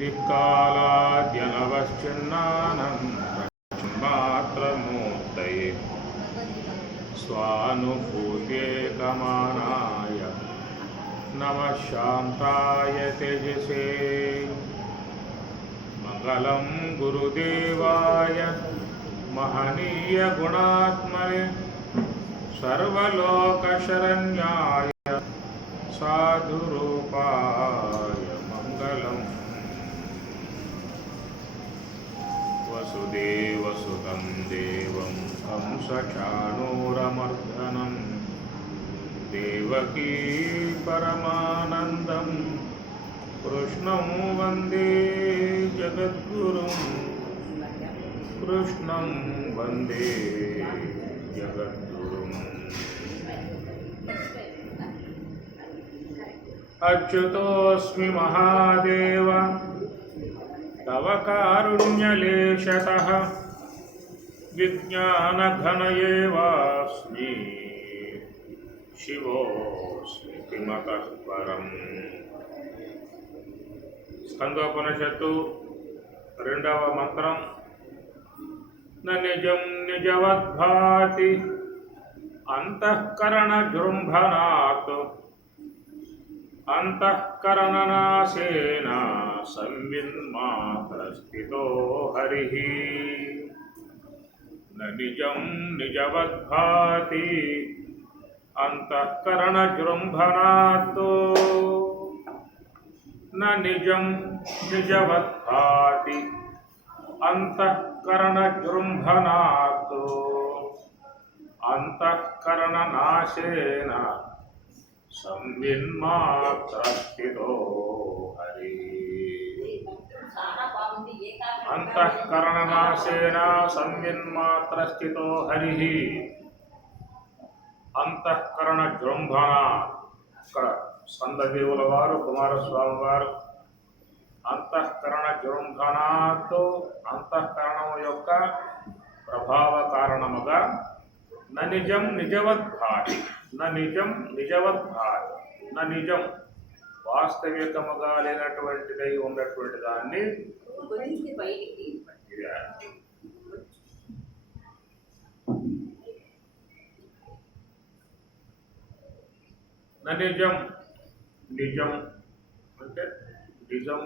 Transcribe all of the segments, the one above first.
दिक्कालाद्यनवश्चिन्नानन्दमात्रमूर्तये स्वानुभूत्येकमानाय नमः शान्ताय तेजसे मङ्गलं गुरुदेवाय महनीय गुणात्मने सर्वलोकशरण्याय साधुरूपाय मङ्गलम् वसुदेवसुतं देवं कंसचाणूरमर्दनं देवकी परमानन्दं कृष्णं वन्दे जगद्गुरुं कृष्णं वन्दे जगद्गुरुम् अच्युतोऽस्मि महादेव तव कारुण्यलेशतः विज्ञानघनयेवास्मि शिवोऽस्मि मतः परम् स्कंदोपनिषत्तु రెండవ మంత్రం న నిజం నిజవద్భాతి అంతఃకరణ జృంభనాత్ అంతఃకరణనాశేన సంవిన్మాత్రస్థితో హరిః న నిజం నిజవద్భాతి అంతఃకరణ జృంభనాత్ న నిజం నిజవద్భాతి అంతఃకరణ జృంభనాత్ అంతఃకరణనాశేన సంవిన్మాత్రస్థితో హరిః అంతఃకరణనాశేన సంవిన్మాత్రస్థితో హరిః అంతఃకరణ జృంభణ. ఇక్కడ స్కందదేవుల వారు కుమారస్వామి వారు అంతఃకరణ జృంభణతో అంతఃకరణం యొక్క ప్రభావ కారణముగా న నిజం నిజవద్భాతి న నిజం నిజవద్భాతి న నిజం వాస్తవికముగా లేనటువంటిదై ఉన్నటువంటి దాన్ని న నిజం నిజం అంటే నిజం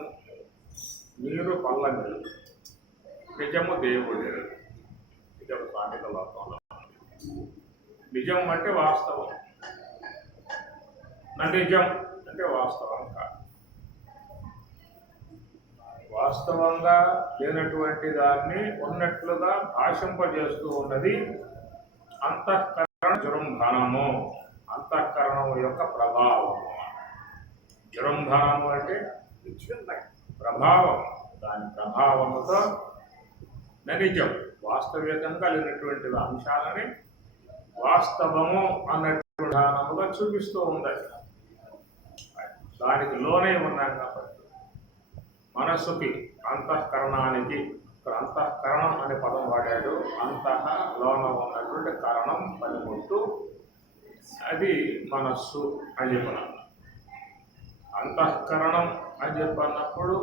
నీరు పల్లనీరు, నిజము దేవుడు. నిజం సామెత లోకంలో నిజం అంటే వాస్తవం, నా నిజం అంటే వాస్తవం కాదు. వాస్తవంగా లేనటువంటి దాన్ని ఉన్నట్లుగా భాషింపజేస్తూ ఉన్నది అంతఃకరణ జృంభణము, అంతఃకరణము యొక్క ప్రభావము. జృంభణము అంటే ప్రభావం, దాని ప్రభావముతో నిజం వాస్తవికంగా లేనటువంటి అంశాలని వాస్తవము అన్నటువంటి విధానముగా చూపిస్తూ ఉంది. దానికి లోనే ఉన్నాం కాబట్టి మనస్సుకి అంతఃకరణానికి అంతఃకరణం అనే పదం వాడాడు. అంతః లోన ఉన్నటువంటి కరణం పనిముట్టు, అది మనస్సు అని చెప్పినాం. అంతఃకరణం అని చెప్పన్నప్పుడు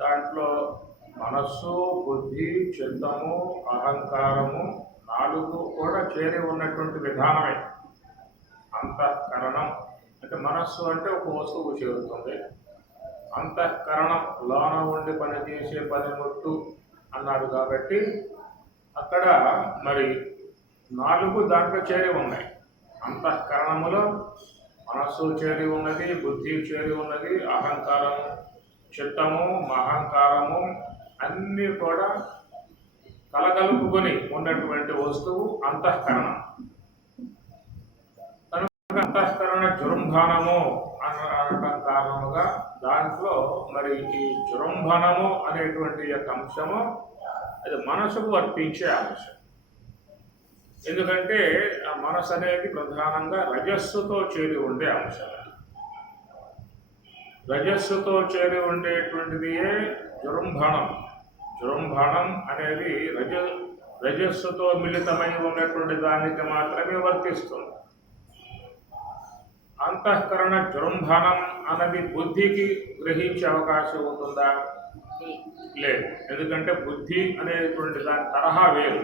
దాంట్లో మనస్సు, బుద్ధి, చిత్తము, అహంకారము నాలుగు కూడా చేరి ఉన్నటువంటి విధానమే అంతఃకరణం. అంటే మనస్సు అంటే ఒక వస్తువు చేరుతుంది, అంతఃకరణం లోన ఉండి పనిచేసే పనిముట్టు అన్నాడు. కాబట్టి అక్కడ మరి నాలుగు దాంట్లో చేరి ఉన్నాయి. అంతఃకరణములో మనస్సు చేరి ఉన్నది, బుద్ధి చేరి ఉన్నది, అహంకారము, చిత్తము, మహంకారము అన్నీ కూడా కలగలుపుకొని ఉన్నటువంటి వస్తువు అంతఃకరణం. కనుక అంతఃకరణ జృంభణము అనటం కారణముగా దాంట్లో మరి ఈ జృంభణము అనేటువంటి యొక్క అంశము అది మనసుకు వర్తించే అంశం. ఎందుకంటే ఆ మనసు అనేది ప్రధానంగా రజస్సుతో చేరి ఉండే అంశం. రజస్సుతో చేరి ఉండేటువంటిది జృంభణం. జృంభణం అనేది రజస్సుతో మిళితమై ఉన్నటువంటి దానికి మాత్రమే వర్తిస్తుంది. అంతఃకరణ జృంభణం అన్నది బుద్ధికి గ్రహించే అవకాశం ఉంటుందా? లేదు. ఎందుకంటే బుద్ధి అనేటువంటి దాని తరహా వేరు.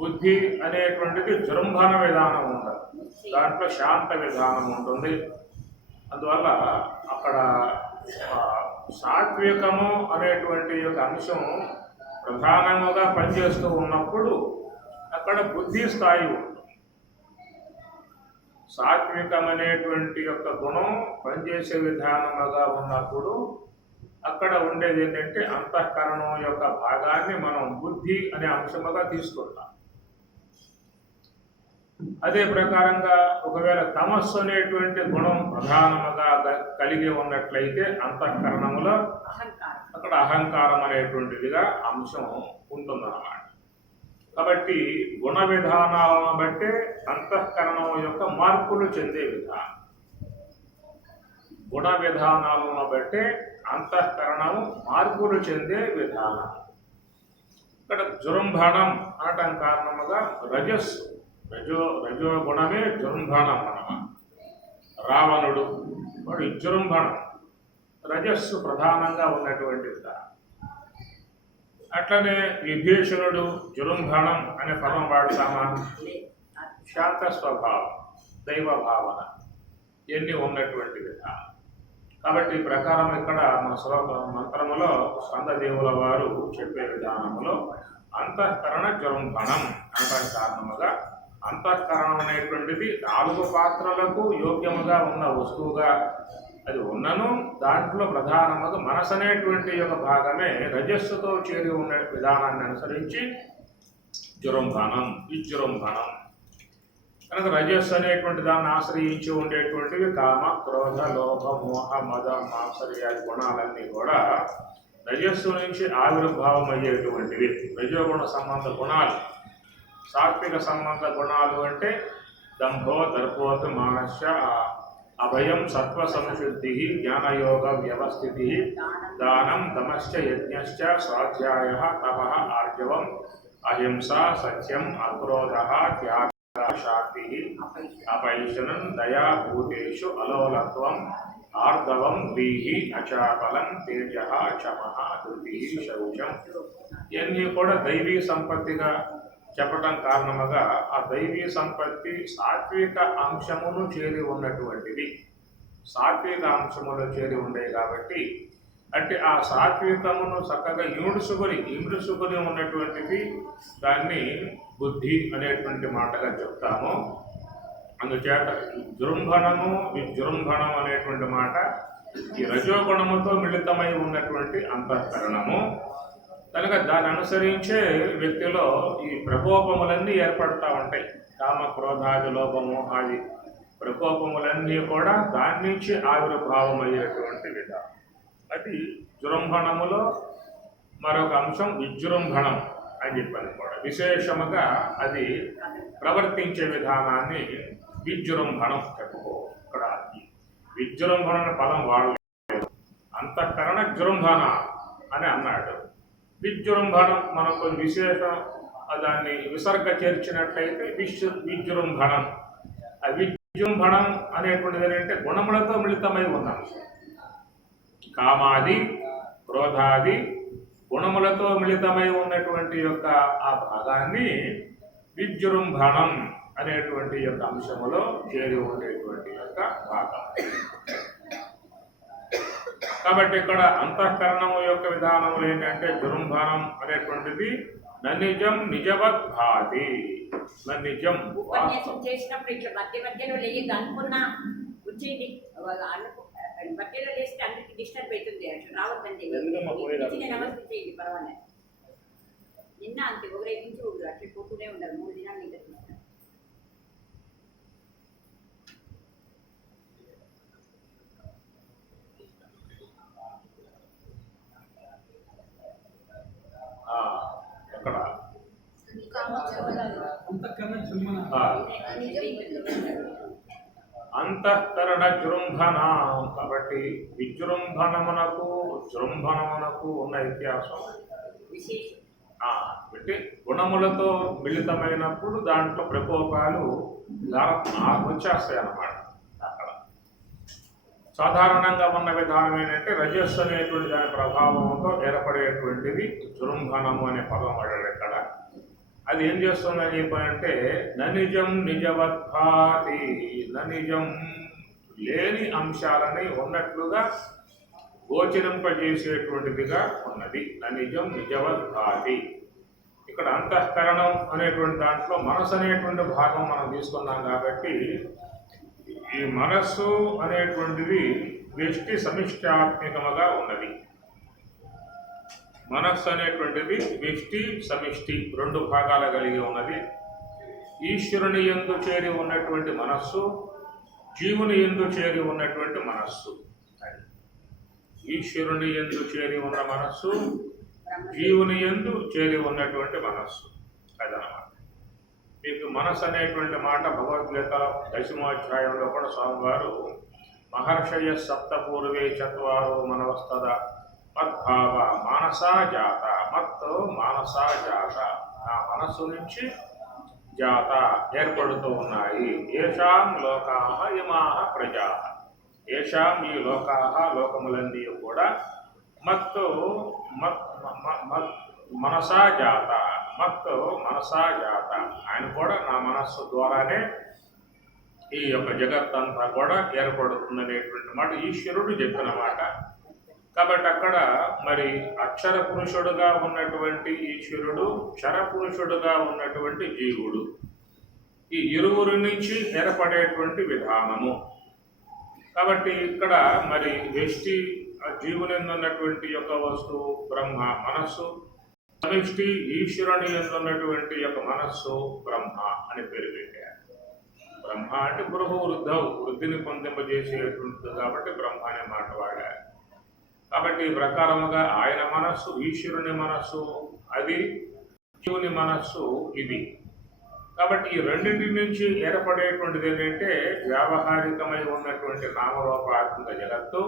బుద్ధి అనేటువంటిది జృంభణ విధానం ఉండదు, దాంట్లో శాంత విధానం ఉంటుంది. అందువల్ల అక్కడ సాత్వికము అనేటువంటి యొక్క అంశం ప్రధానంగా పనిచేస్తూ ఉన్నప్పుడు అక్కడ బుద్ధి స్థాయి ఉంటుంది. సాత్వికం అనేటువంటి యొక్క గుణం పనిచేసే విధానముగా ఉన్నప్పుడు అక్కడ ఉండేది ఏంటంటే అంతఃకరణం యొక్క భాగాన్ని మనం బుద్ధి అనే అంశముగా తీసుకుంటాం. అదే ప్రకారంగా ఒకవేళ తమస్సు అనేటువంటి గుణం ప్రధానముగా కలిగి ఉన్నట్లయితే అంతఃకరణములో అక్కడ అహంకారం అనేటువంటిదిగా అంశం ఉంటుందన్నమాట. కాబట్టి గుణ విధానాలను బట్టే అంతఃకరణం యొక్క మార్పులు చెందే విధానం. గుణ విధానాలను బట్టే అంతఃకరణము మార్పులు చెందే విధానం. ఇక్కడ జృంభణం అనటం కారణముగా రజస్సు రజోగుణమే జృంభణం అన్నమాట. రావణుడు వాడు విజృంభణం, రజస్సు ప్రధానంగా ఉన్నటువంటి విధానం. అట్లనే విభీషణుడు జృంభణం అనే పదం వాడతామా? శాంత స్వభావం, దైవ భావన ఇవన్నీ ఉన్నటువంటి విధానం. కాబట్టి ఈ ప్రకారం ఇక్కడ మన శ్లోక మంత్రములో స్కందదేవుల వారు చెప్పే విధానములో అంతఃకరణ జృంభణం అనడానికి కారణముగా అంతఃకరణం అనేటువంటిది 4 పాత్రలకు యోగ్యముగా ఉన్న వస్తువుగా అది ఉన్నను దాంట్లో ప్రధానముగా మనసు అనేటువంటి యొక్క భాగమే రజస్సుతో చేరి ఉన్న విధానాన్ని అనుసరించి జృంభణం, విజృంభణం. కనుక రజస్సు అనేటువంటి దాన్ని ఆశ్రయించి ఉండేటువంటివి కామ, క్రోధ, లోభ, మోహ, మద, మాత్సర్యాది గుణాలన్నీ కూడా రజస్సు నుంచి ఆవిర్భావం అయ్యేటువంటివి. రజోగుణ సంబంధ గుణాలు. సాత్విక సంబంధ గుణాలు అంటే దంభో, దర్పోతు, మానస్య, అభయం, సత్వ సంశుద్ధి, జ్ఞానయోగ వ్యవస్థితి, దానం, దమశ్చ, యజ్ఞశ్చ, స్వాధ్యాయ, తప, ఆర్జవం, అహింస, సత్యం, అక్రోధ, త్యాగ, శాంతి, అపైశనం, దయా, భూతేషు అలోలత్వం, ఆర్దవం, వ్రీహి, అచాపలం, తేజ, క్షమ, ధృతి, శౌచం ఇవన్నీ కూడా దైవీ సంపత్తిగా చెప్పటం కారణముగా ఆ దైవీ సంపత్తి సాత్విక అంశమును చేరి ఉన్నటువంటిది. సాత్విక అంశములు చేరి ఉండేవి కాబట్టి అంటే ఆ సాత్వికమును చక్కగా ఇముడుసుకొని ఉన్నటువంటిది దాన్ని బుద్ధి అనేటువంటి మాటగా చెప్తాము. అందుచేత జృంభణము, విజృంభణం అనేటువంటి మాట ఈ రజోగుణముతో మిళితమై ఉన్నటువంటి అంతఃకరణము. కనుక దాన్ని అనుసరించే వ్యక్తిలో ఈ ప్రకోపములన్నీ ఏర్పడతా ఉంటాయి. కామ, క్రోధాది, లోభమోహాది ప్రకోపములన్నీ కూడా దాని నుంచి ఆవిర్భావం అయ్యేటువంటి విధానం. అది జృంభణములో మరొక అంశం విజృంభణం అని చెప్పని కూడా విశేషముగా అది ప్రవర్తించే విధానాన్ని విజృంభణం చెప్పుకో. ఇక్కడ విజృంభణ పదం వాడలేదు, అంతఃకరణ జృంభణ అని అన్నాడు. విజృంభణం మనం కొంచెం విశేషం దాన్ని విసర్గ చేర్చినట్లయితే విజృంభణం. ఆ విజృంభణం అనేటువంటిది ఏంటంటే గుణములతో మిళితమై ఉన్న అంశం. కామాది, క్రోధాది గుణములతో మిళితమై ఉన్నటువంటి యొక్క ఆ భాగాన్ని విజృంభణం అనేటువంటి యొక్క అంశములో చేరి ఉండేటువంటి యొక్క భాగం. కాబట్టి ఇక్కడ అంతఃకరణము యొక్క విధానములు ఏంటంటే జృంభణం అనేటువంటిది ననిజం నిజవత్ భాతి. ననిజం ఉపన్యాసం చేసినప్పుడు ఇట్లా మధ్యలో లేదు అనుకున్నా వచ్చేయండి, మధ్యలో లేస్తే అందరికి డిస్టర్బ్ అవుతుంది, అట్లా రావద్దండి. నమస్తే చేయండి, పర్వాలేదు. నిన్న అంతే ఒక రేపు నుంచి అట్లా పోతూనే ఉండాలి. 3 దినాలు ఇంకా అంతఃకరణ జృంభణ. కాబట్టి విజృంభణమునకు జృంభణమునకు ఉన్న వ్యత్యాసం అంటే గుణములతో మిళితమైనప్పుడు దాంట్లో ప్రకోపాలు వచ్చేస్తాయి అన్నమాట. సాధారణంగా ఉన్న విధానం ఏంటంటే రజస్సు అనేటువంటి దాని ప్రభావంతో ఏర్పడేటువంటిది జృంభణము అనే పదం వాడాడు ఇక్కడ. అది ఏం చేస్తుందని చెప్పానంటే ననిజం నిజవద్భాతి, ననిజం లేని అంశాలని ఉన్నట్లుగా గోచరింపజేసేటువంటిదిగా ఉన్నది. ననిజం నిజవద్భాతి. ఇక్కడ అంతఃకరణం అనేటువంటి దాంట్లో మనసు అనేటువంటి భాగం మనం తీసుకున్నాం కాబట్టి ఈ మనస్సు అనేటువంటిది వ్యష్టి సమిష్టాత్మికముగా ఉన్నది. మనస్సు అనేటువంటిది వ్యష్టి సమిష్టి రెండు భాగాలు కలిగి ఉన్నది. ఈశ్వరుని యందు చేరి ఉన్నటువంటి మనస్సు, జీవుని యందు చేరి ఉన్నటువంటి మనస్సు. ఈశ్వరుని యందు చేరి ఉన్న మనస్సు, జీవుని యందు చేరి ఉన్నటువంటి మనస్సు. అదనమాట. మీకు మనస్సు అనేటువంటి మాట భగవద్గీతలో 10వ కూడా స్వామివారు మహర్షయ సప్తపూర్వే చత్వారో మనవస్తద మద్భావ మానసా జాత, మత్ మానసా జాత, నా మనస్సు నుంచి జాత ఏర్పడుతూ ఉన్నాయి. ఏషాం లోకాః ఇమాః ప్రజాః, ఏషాం ఈ లోకాః లోకములన్నీ కూడా మత్ మనసా జాత, మత్ మనసా జాత, ఆయన కూడా నా మనస్సు ద్వారానే ఈ యొక్క జగత్తంతా కూడా ఏర్పడుతుందనేటువంటి మాట ఈశ్వరుడు చెప్పిన మాట. కాబట్టి అక్కడ మరి అక్షర పురుషుడుగా ఉన్నటువంటి ఈశ్వరుడు, క్షర పురుషుడుగా ఉన్నటువంటి జీవుడు, ఈ ఇరువురి నుంచి ఏర్పడేటువంటి విధానము. కాబట్టి ఇక్కడ మరి వ్యష్టి జీవుని ఉన్నటువంటి యొక్క వస్తువు బ్రహ్మ మనస్సు, సమిష్టి ఈశ్వరుని ఉన్నటువంటి యొక్క మనస్సు బ్రహ్మ అని పేరు పెట్టారు. బ్రహ్మ అంటే బృహు వృద్ధవు, వృద్ధిని పొందింపజేసేటువంటిది కాబట్టి బ్రహ్మ అనే మాట వాడారు. కాబట్టి ఈ ప్రకారముగా ఆయన మనస్సు, ఈశ్వరుని మనస్సు అది, జీవుని మనస్సు ఇది. కాబట్టి ఈ రెండింటి నుంచి ఏర్పడేటువంటిది ఏంటంటే వ్యావహారికమై ఉన్నటువంటి నామరూపాత్మక జగత్తు,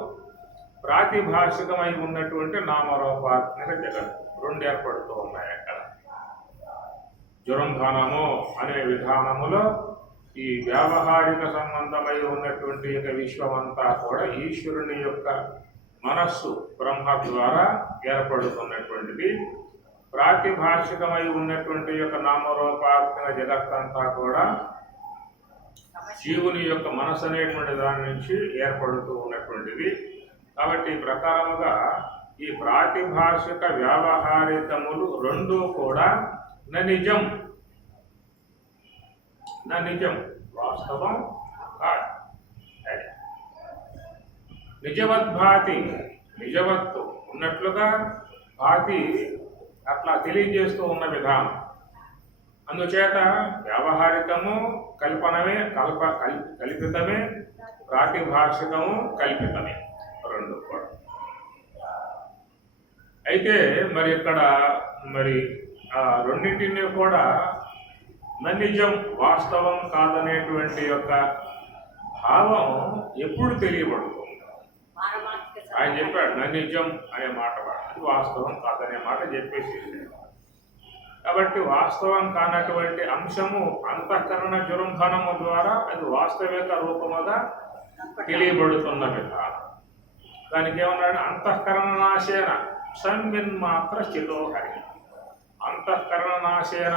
ప్రాతిభాషికమై ఉన్నటువంటి నామరూపాత్మక జగత్తు రెండు ఏర్పడుతూ ఉన్నాయి. అక్కడ జృంభణము అనే విధానములో ఈ వ్యావహారిక సంబంధమై ఉన్నటువంటి యొక్క విశ్వమంతా కూడా ఈశ్వరుని యొక్క మనస్సు బ్రహ్మ ద్వారా ఏర్పడుతున్నటువంటిది. ప్రాతిభాషికమై ఉన్నటువంటి యొక్క నామరూపాత్మక జగత్తంతా కూడా జీవుని యొక్క మనస్సు అనేటువంటి దాని నుంచి ఏర్పడుతూ ఉన్నటువంటిది. కాబట్టి ఈ ప్రకారముగా ఈ ప్రాతిభాషిక వ్యావహారికములు రెండూ కూడా నిజం, నిజం వాస్తవం కాదు. నిజవద్భాతి, నిజవత్తు ఉన్నట్లుగా భాతి అట్లా తెలియజేస్తూ ఉన్న విధానం. అందుచేత వ్యావహారికము కల్పనమే, కల్పితమే, ప్రాతిభాషికము కల్పితమే రెండు కూడా. అయితే మరి ఇక్కడ మరి రెండింటినీ కూడా నిజం వాస్తవం కాదనేటువంటి యొక్క భావం ఎప్పుడు తెలియబడుతుంది? ఆయన చెప్పాడు నిజం అనే మాట వాడు, వాస్తవం కాదనే మాట చెప్పేసి. కాబట్టి వాస్తవం కానటువంటి అంశము అంతఃకరణ జృంభణము ద్వారా అది వాస్తవిక రూపముగా తెలియబడుతున్న విధానం. దానికి ఏమన్నాడు? అంతఃకరణ నాశేన సన్మిన్మాత్ర స్థితో హరి. అంతఃకరణ నాశేన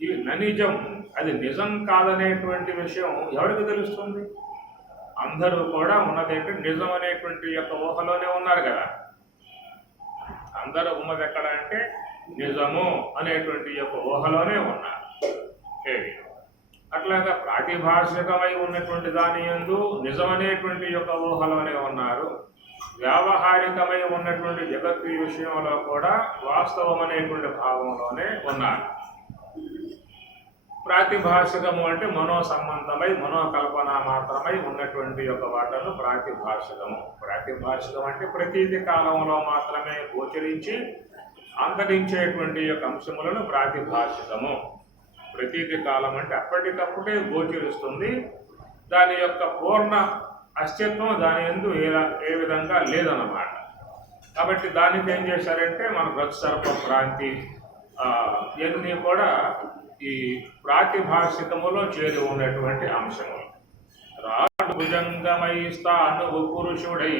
ఇది నిజం, అది నిజం కాదనేటువంటి విషయం ఎవరికి తెలుస్తుంది? అందరూ కూడా ఉన్నదేంటి నిజం అనేటువంటి యొక్క ఊహలోనే ఉన్నారు కదా. అందరూ ఉన్నది ఎక్కడ అంటే నిజము అనేటువంటి యొక్క ఊహలోనే ఉన్నారు. అట్లాగా ప్రాతిభాషికమై ఉన్నటువంటి దాని యందు నిజం అనేటువంటి యొక్క ఊహలోనే ఉన్నారు. వ్యావహారికమై ఉన్నటువంటి జగత్తు విషయంలో కూడా వాస్తవం అనేటువంటి భావంలోనే ఉన్నారు. ప్రాతిభాషికము అంటే మనో సంబంధమై మనోకల్పన మాత్రమై ఉన్నటువంటి యొక్క వాటను ప్రాతిభాషికము. ప్రాతిభాషికం అంటే ప్రతీది కాలంలో మాత్రమే గోచరించి అంతరించేటువంటి యొక్క అంశములను ప్రాతిభాషికము. ప్రతీది కాలం అంటే అప్పటికప్పుడే గోచరిస్తుంది. దాని యొక్క పూర్ణ అస్తిత్వం దాని యందు ఏ విధంగా లేదన్నమాట. కాబట్టి దానికి ఏం చేశారంటే మన ప్రతిసర్ప భ్రాంతి ఇవన్నీ కూడా ఈ ప్రాతిభాషికములో చేరి ఉన్నటువంటి అంశములు. రాడు భుజంగమై స్థానువు పురుషుడై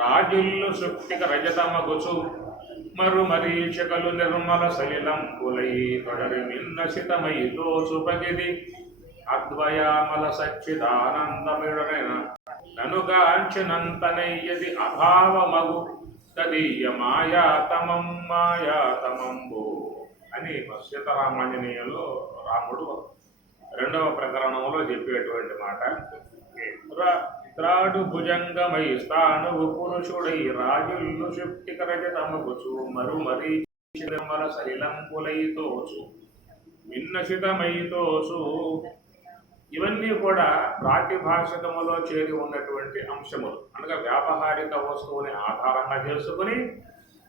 రాజుల్లు సుప్తిక రజతమగుచు మరీచకలు నిర్మల సలిలంపులై తొడరి మిన్నసితమై తోచుపగిది అద్వయామల సచ్చిదానందమిడన ననుగాంచినంతనయ్యది అభావమగు తదీయ మాయాతమంబు అని సీతారామాంజనేయులు రాముడు 2వ ప్రకరణంలో చెప్పేటువంటి మాట. త్రాడు భుజంగమై స్థానువు పురుషుడై రాజుల్లు శుప్తిక రజతమగుచు మరీ నిర్మల సలిలంపులై తోచు విన్నసితమై తోచు. ఇవన్నీ కూడా ప్రాతిభాషికములో చేరి ఉన్నటువంటి అంశములు. అనగా వ్యావహారిక వస్తువుని ఆధారంగా చేసుకుని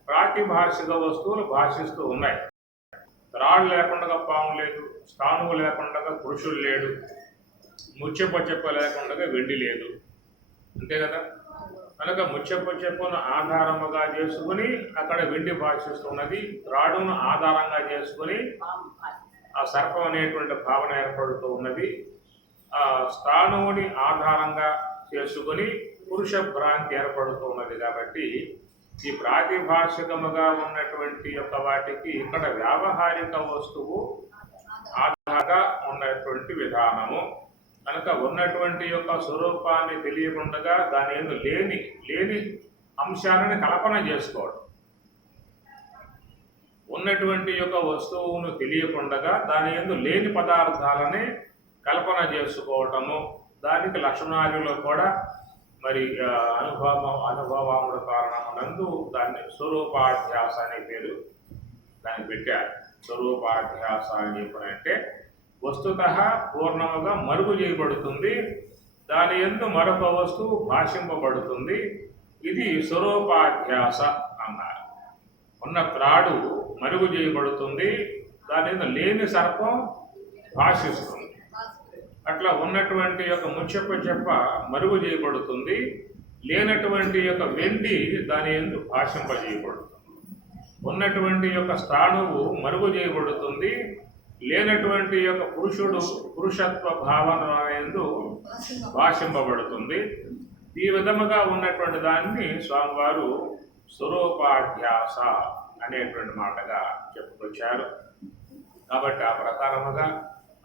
ప్రాతిభాషిక వస్తువులు భాషిస్తూ ఉన్నాయి. త్రాడు లేకుండా పాము లేదు, స్థానువు లేకుండా పురుషుడు లేడు, ముచ్చెప్ప లేకుండా వెండి లేదు, అంతే కదా. కనుక ముచ్చెప్పను ఆధారముగా చేసుకుని అక్కడ వెండి భాషిస్తున్నది, త్రాడును ఆధారంగా చేసుకుని ఆ సర్పం అనేటువంటి భావన ఏర్పడుతూ ఉన్నది. ఆ స్థానువుని ఆధారంగా చేసుకుని పురుష భ్రాంతి ఏర్పడుతూ ఉన్నది. కాబట్టి ఈ ప్రాతిభాషికముగా ఉన్నటువంటి యొక్క వాటికి ఇక్కడ వ్యావహారిక వస్తువు ఆధారంగా ఉన్నటువంటి విధానము. కనుక ఉన్నటువంటి యొక్క స్వరూపాన్ని తెలియకుండా దాని యందు లేని అంశాలను కల్పన చేసుకోవడం, ఉన్నటువంటి యొక్క వస్తువును తెలియకుండా దాని యందు లేని పదార్థాలని కల్పన చేసుకోవటము. దానికి లక్షణాలలో కూడా మరి అనుభవముల కారణమునందు దాన్ని స్వరూపాధ్యాస అనే పేరు దాన్ని పెట్టారు. స్వరూపాధ్యాస అని చెప్పినంటే వస్తుతః పూర్ణముగా మరుగు చేయబడుతుంది, దాని యందు మరొక వస్తువు భాషింపబడుతుంది. ఇది స్వరూపాధ్యాస అన్నారు. ఉన్న త్రాడు మరుగు చేయబడుతుంది, దాని యందు లేని సర్పం భాషిస్తుంది. అట్లా ఉన్నటువంటి యొక్క ముచ్చెప్ప మరుగు చేయబడుతుంది, లేనటువంటి యొక్క వెండి దాని యందు భాషింపజేయబడుతుంది. ఉన్నటువంటి యొక్క స్థాణువు మరుగు చేయబడుతుంది, లేనటువంటి యొక్క పురుషత్వ భావన యందు భాషింపబడుతుంది. ఈ విధముగా ఉన్నటువంటి దాన్ని స్వామివారు స్వరూపాధ్యాస అనేటువంటి మాటగా చెప్పుకొచ్చారు. కాబట్టి ఆ ప్రకారముగా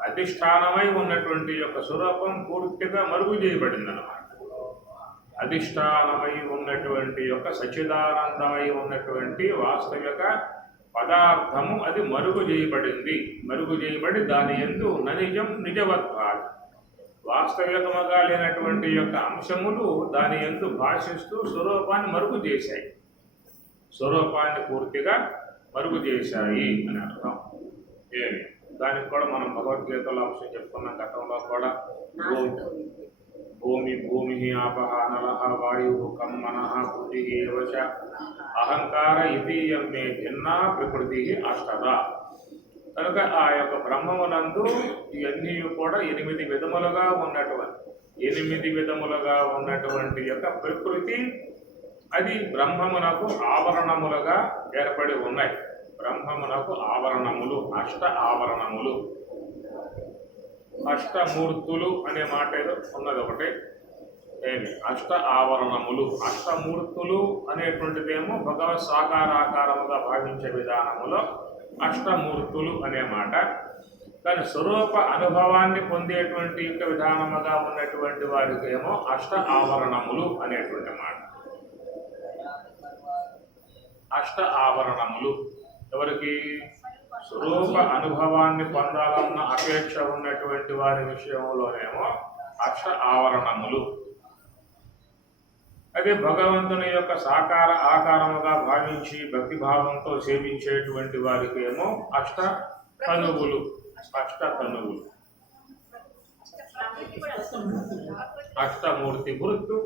అధిష్టానమై ఉన్నటువంటి యొక్క స్వరూపం పూర్తిగా మరుగు చేయబడింది అన్నమాట. అధిష్టానమై ఉన్నటువంటి యొక్క సచ్చిదానందమై ఉన్నటువంటి వాస్తవిక పదార్థము అది మరుగు చేయబడింది. మరుగు చేయబడి దాని యందు నిజం నిజవత్వాలు వాస్తవికముగా లేనటువంటి యొక్క అంశములు దాని యందు భాషిస్తూ స్వరూపాన్ని మరుగు చేశాయి. స్వరూపాన్ని పూర్తిగా మరుగు చేశాయి అని అర్థం. ఏమి దానికి కూడా మనం భగవద్గీతలో అంశం చెప్పుకున్నాం గతంలో కూడా. భూమి ఆపహ నలహ వాయువు కం మనః బుద్ధి ఏవచ అహంకార ఇదీయం మే భిన్న ప్రకృతి అష్టద. కనుక ఆ యొక్క బ్రహ్మమునందు ఇవన్నీ కూడా 8 విధములుగా ఉన్నటువంటి యొక్క ప్రకృతి అది బ్రహ్మమునకు ఆవరణములుగా ఏర్పడి ఉన్నాయి. బ్రహ్మమునకు ఆవరణములు, అష్ట ఆవరణములు, అష్టమూర్తులు అనే మాట ఏదో ఉన్నది ఒకటి. ఏమి అష్ట ఆవరణములు, అష్టమూర్తులు అనేటువంటిదేమో భగవత్ సాకారాకారముగా భావించే విధానములో అష్టమూర్తులు అనే మాట. కానీ స్వరూప అనుభవాన్ని పొందేటువంటి యొక్క విధానముగా ఉన్నటువంటి వారికి ఏమో అష్ట ఆవరణములు అనేటువంటి మాట. అష్ట ఆవరణములు ఎవరికి? స్వరూప అనుభవాన్ని పొందాలన్న అపేక్ష ఉన్నటువంటి వారి విషయంలోనేమో అష్ట ఆవరణములు. అదే భగవంతుని యొక్క సాకార ఆకారముగా భావించి భక్తిభావంతో సేవించేటువంటి వారికి ఏమో అష్ట తనువులు. అష్టమూర్తి గుర్తు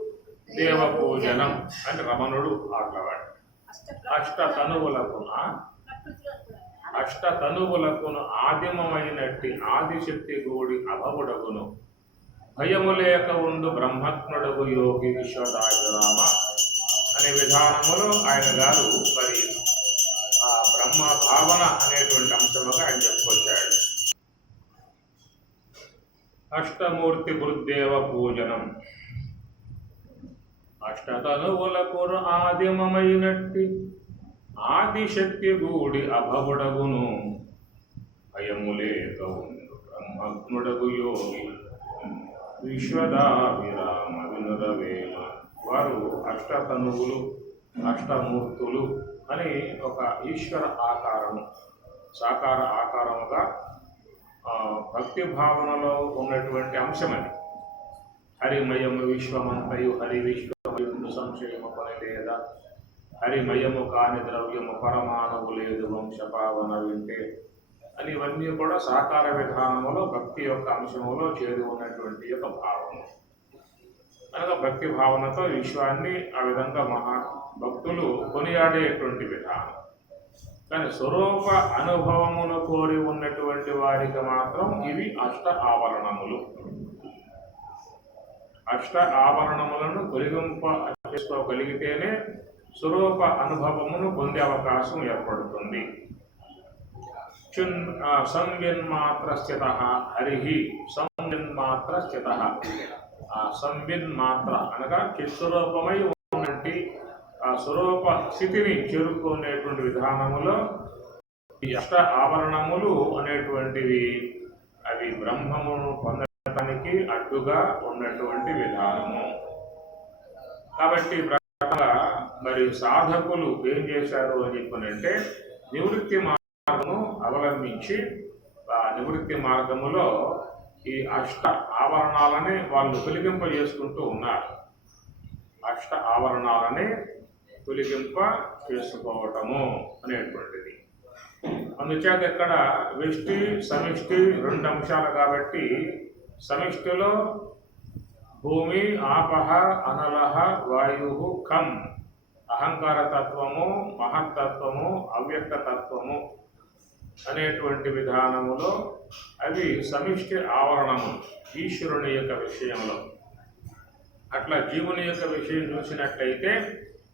దేవ పూజనం అని రమణుడు ఆటవాడు. అష్ట తనువులకును ఆదిమమైనట్టి ఆదిశక్తి గూడి అభవుడగును భయము లేక ఉండు బ్రహ్మత్ముడగు యోగి విశ్వదాభిరామ అనే విధానములో ఆయన గారు మరి ఆ బ్రహ్మ భావన అనేటువంటి అంశముగా ఆయన చెప్పుకొచ్చాడు. అష్టమూర్తి గురుదేవ పూజనం. అష్టతనువులకు ఆదిమమైనట్టి ఆదిశక్తి గూడి అభవుడగును. భయములేక ఉండు బ్రహ్మజ్ఞుడగు యోగి విశ్వదాభిరామ వినురవేమ. వారు అష్టతనువులు, అష్టమూర్తులు అని ఒక ఈశ్వర ఆకారము, సాకార ఆకారముగా భక్తి భావనలో ఉన్నటువంటి అంశమని. హరిమయము విశ్వమంతయు హరి విశ్వమయుందు సంశయము పని లేదా, హరిమయము కాని ద్రవ్యము పరమాణువు లేదు వంశపావన వింటే అని ఇవన్నీ కూడా సాకార విధానములో భక్తి యొక్క అంశములో చేరి ఉన్నటువంటి యొక్క భావము. అనగా భక్తి భావనతో విశ్వాన్ని ఆ విధంగా మహా భక్తులు కొనియాడేటువంటి విధానం. కానీ స్వరూప అనుభవమును కోరి ఉన్నటువంటి వారికి మాత్రం ఇవి అష్ట ఆవరణములు. అష్ట ఆవరణములను తొలగింప చేసుకోగలిగితేనే స్వరూప అనుభవమును పొందే అవకాశం ఏర్పడుతుంది. సంవిన్మాత్ర స్థిత హరి సంవిన్మాత్ర స్థిత. సంవిన్మాత్ర అనగా చిత్స్వరూపమై ఉన్నటువంటి ఆ స్వరూప స్థితిని చేరుకునేటువంటి విధానములో ఈ అష్ట ఆవరణములు అనేటువంటివి అవి బ్రహ్మమును పొందడానికి అడ్డుగా ఉన్నటువంటి విధానము. కాబట్టి మరి సాధకులు ఏం చేశారు అని చెప్పనంటే నివృత్తి మార్గము అవలంబించి ఆ నివృత్తి మార్గములో ఈ అష్ట ఆవరణాలని వాళ్ళు తొలగింపజేసుకుంటూ ఉన్నారు. అష్ట ఆవరణాలని తొలగింప చేసుకోవటము అనేటువంటిది. అందుచేత ఇక్కడ వ్యష్టి సమిష్టి రెండు అంశాలు కాబట్టి సమిష్టిలో భూమి ఆపహ అనలహ వాయు ఖం అహంకార తత్వము, మహత్తత్వము, అవ్యక్త తత్వము అనేటువంటి విధానములో అవి సమిష్టి ఆవరణము ఈశ్వరుని యొక్క విషయంలో. అట్లా జీవుని యొక్క విషయం చూసినట్లయితే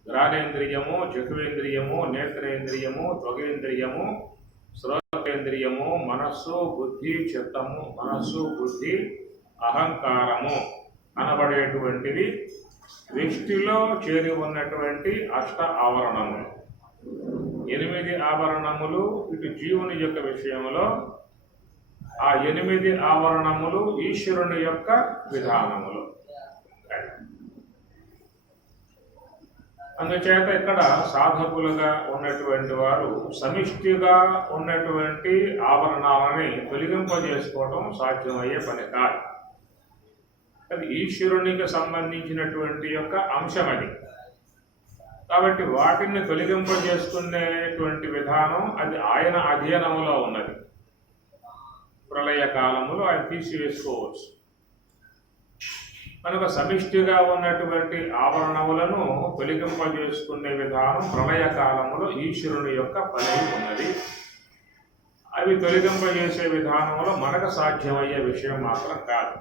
జ్ఞానేంద్రియము, జఠువేంద్రియము, నేత్రేంద్రియము, త్వగేంద్రియము, శ్రోతేంద్రియము, మనస్సు, బుద్ధి, చిత్తము, మనస్సు, బుద్ధి, అహంకారము అనబడేటువంటివి వ్యష్టిలో చేరి ఉన్నటువంటి అష్ట ఆవరణములు. 8 ఆవరణములు ఇటు జీవుని యొక్క విషయంలో, ఆ 8 ఆవరణములు ఈశ్వరుని యొక్క విధానములు. అందుచేత ఇక్కడ సాధకులుగా ఉన్నటువంటి వారు సమిష్టిగా ఉన్నటువంటి ఆవరణాలని తొలగింపజేసుకోవటం సాధ్యమయ్యే పని కాదు. అది ఈశ్వరునికి సంబంధించినటువంటి యొక్క అంశం అది. కాబట్టి వాటిని తొలగింపజేసుకునేటువంటి విధానం అది ఆయన అధీనములో ఉన్నది. ప్రళయ కాలములో ఆయన తీసివేసుకోవచ్చు. కనుక సమిష్టిగా ఉన్నటువంటి ఆవరణములను తొలగింపజేసుకునే విధానం ప్రళయ కాలములో ఈశ్వరుని యొక్క పని ఉన్నది. అవి తొలగింపజేసే విధానంలో మనకు సాధ్యమయ్యే విషయం మాత్రం కాదు.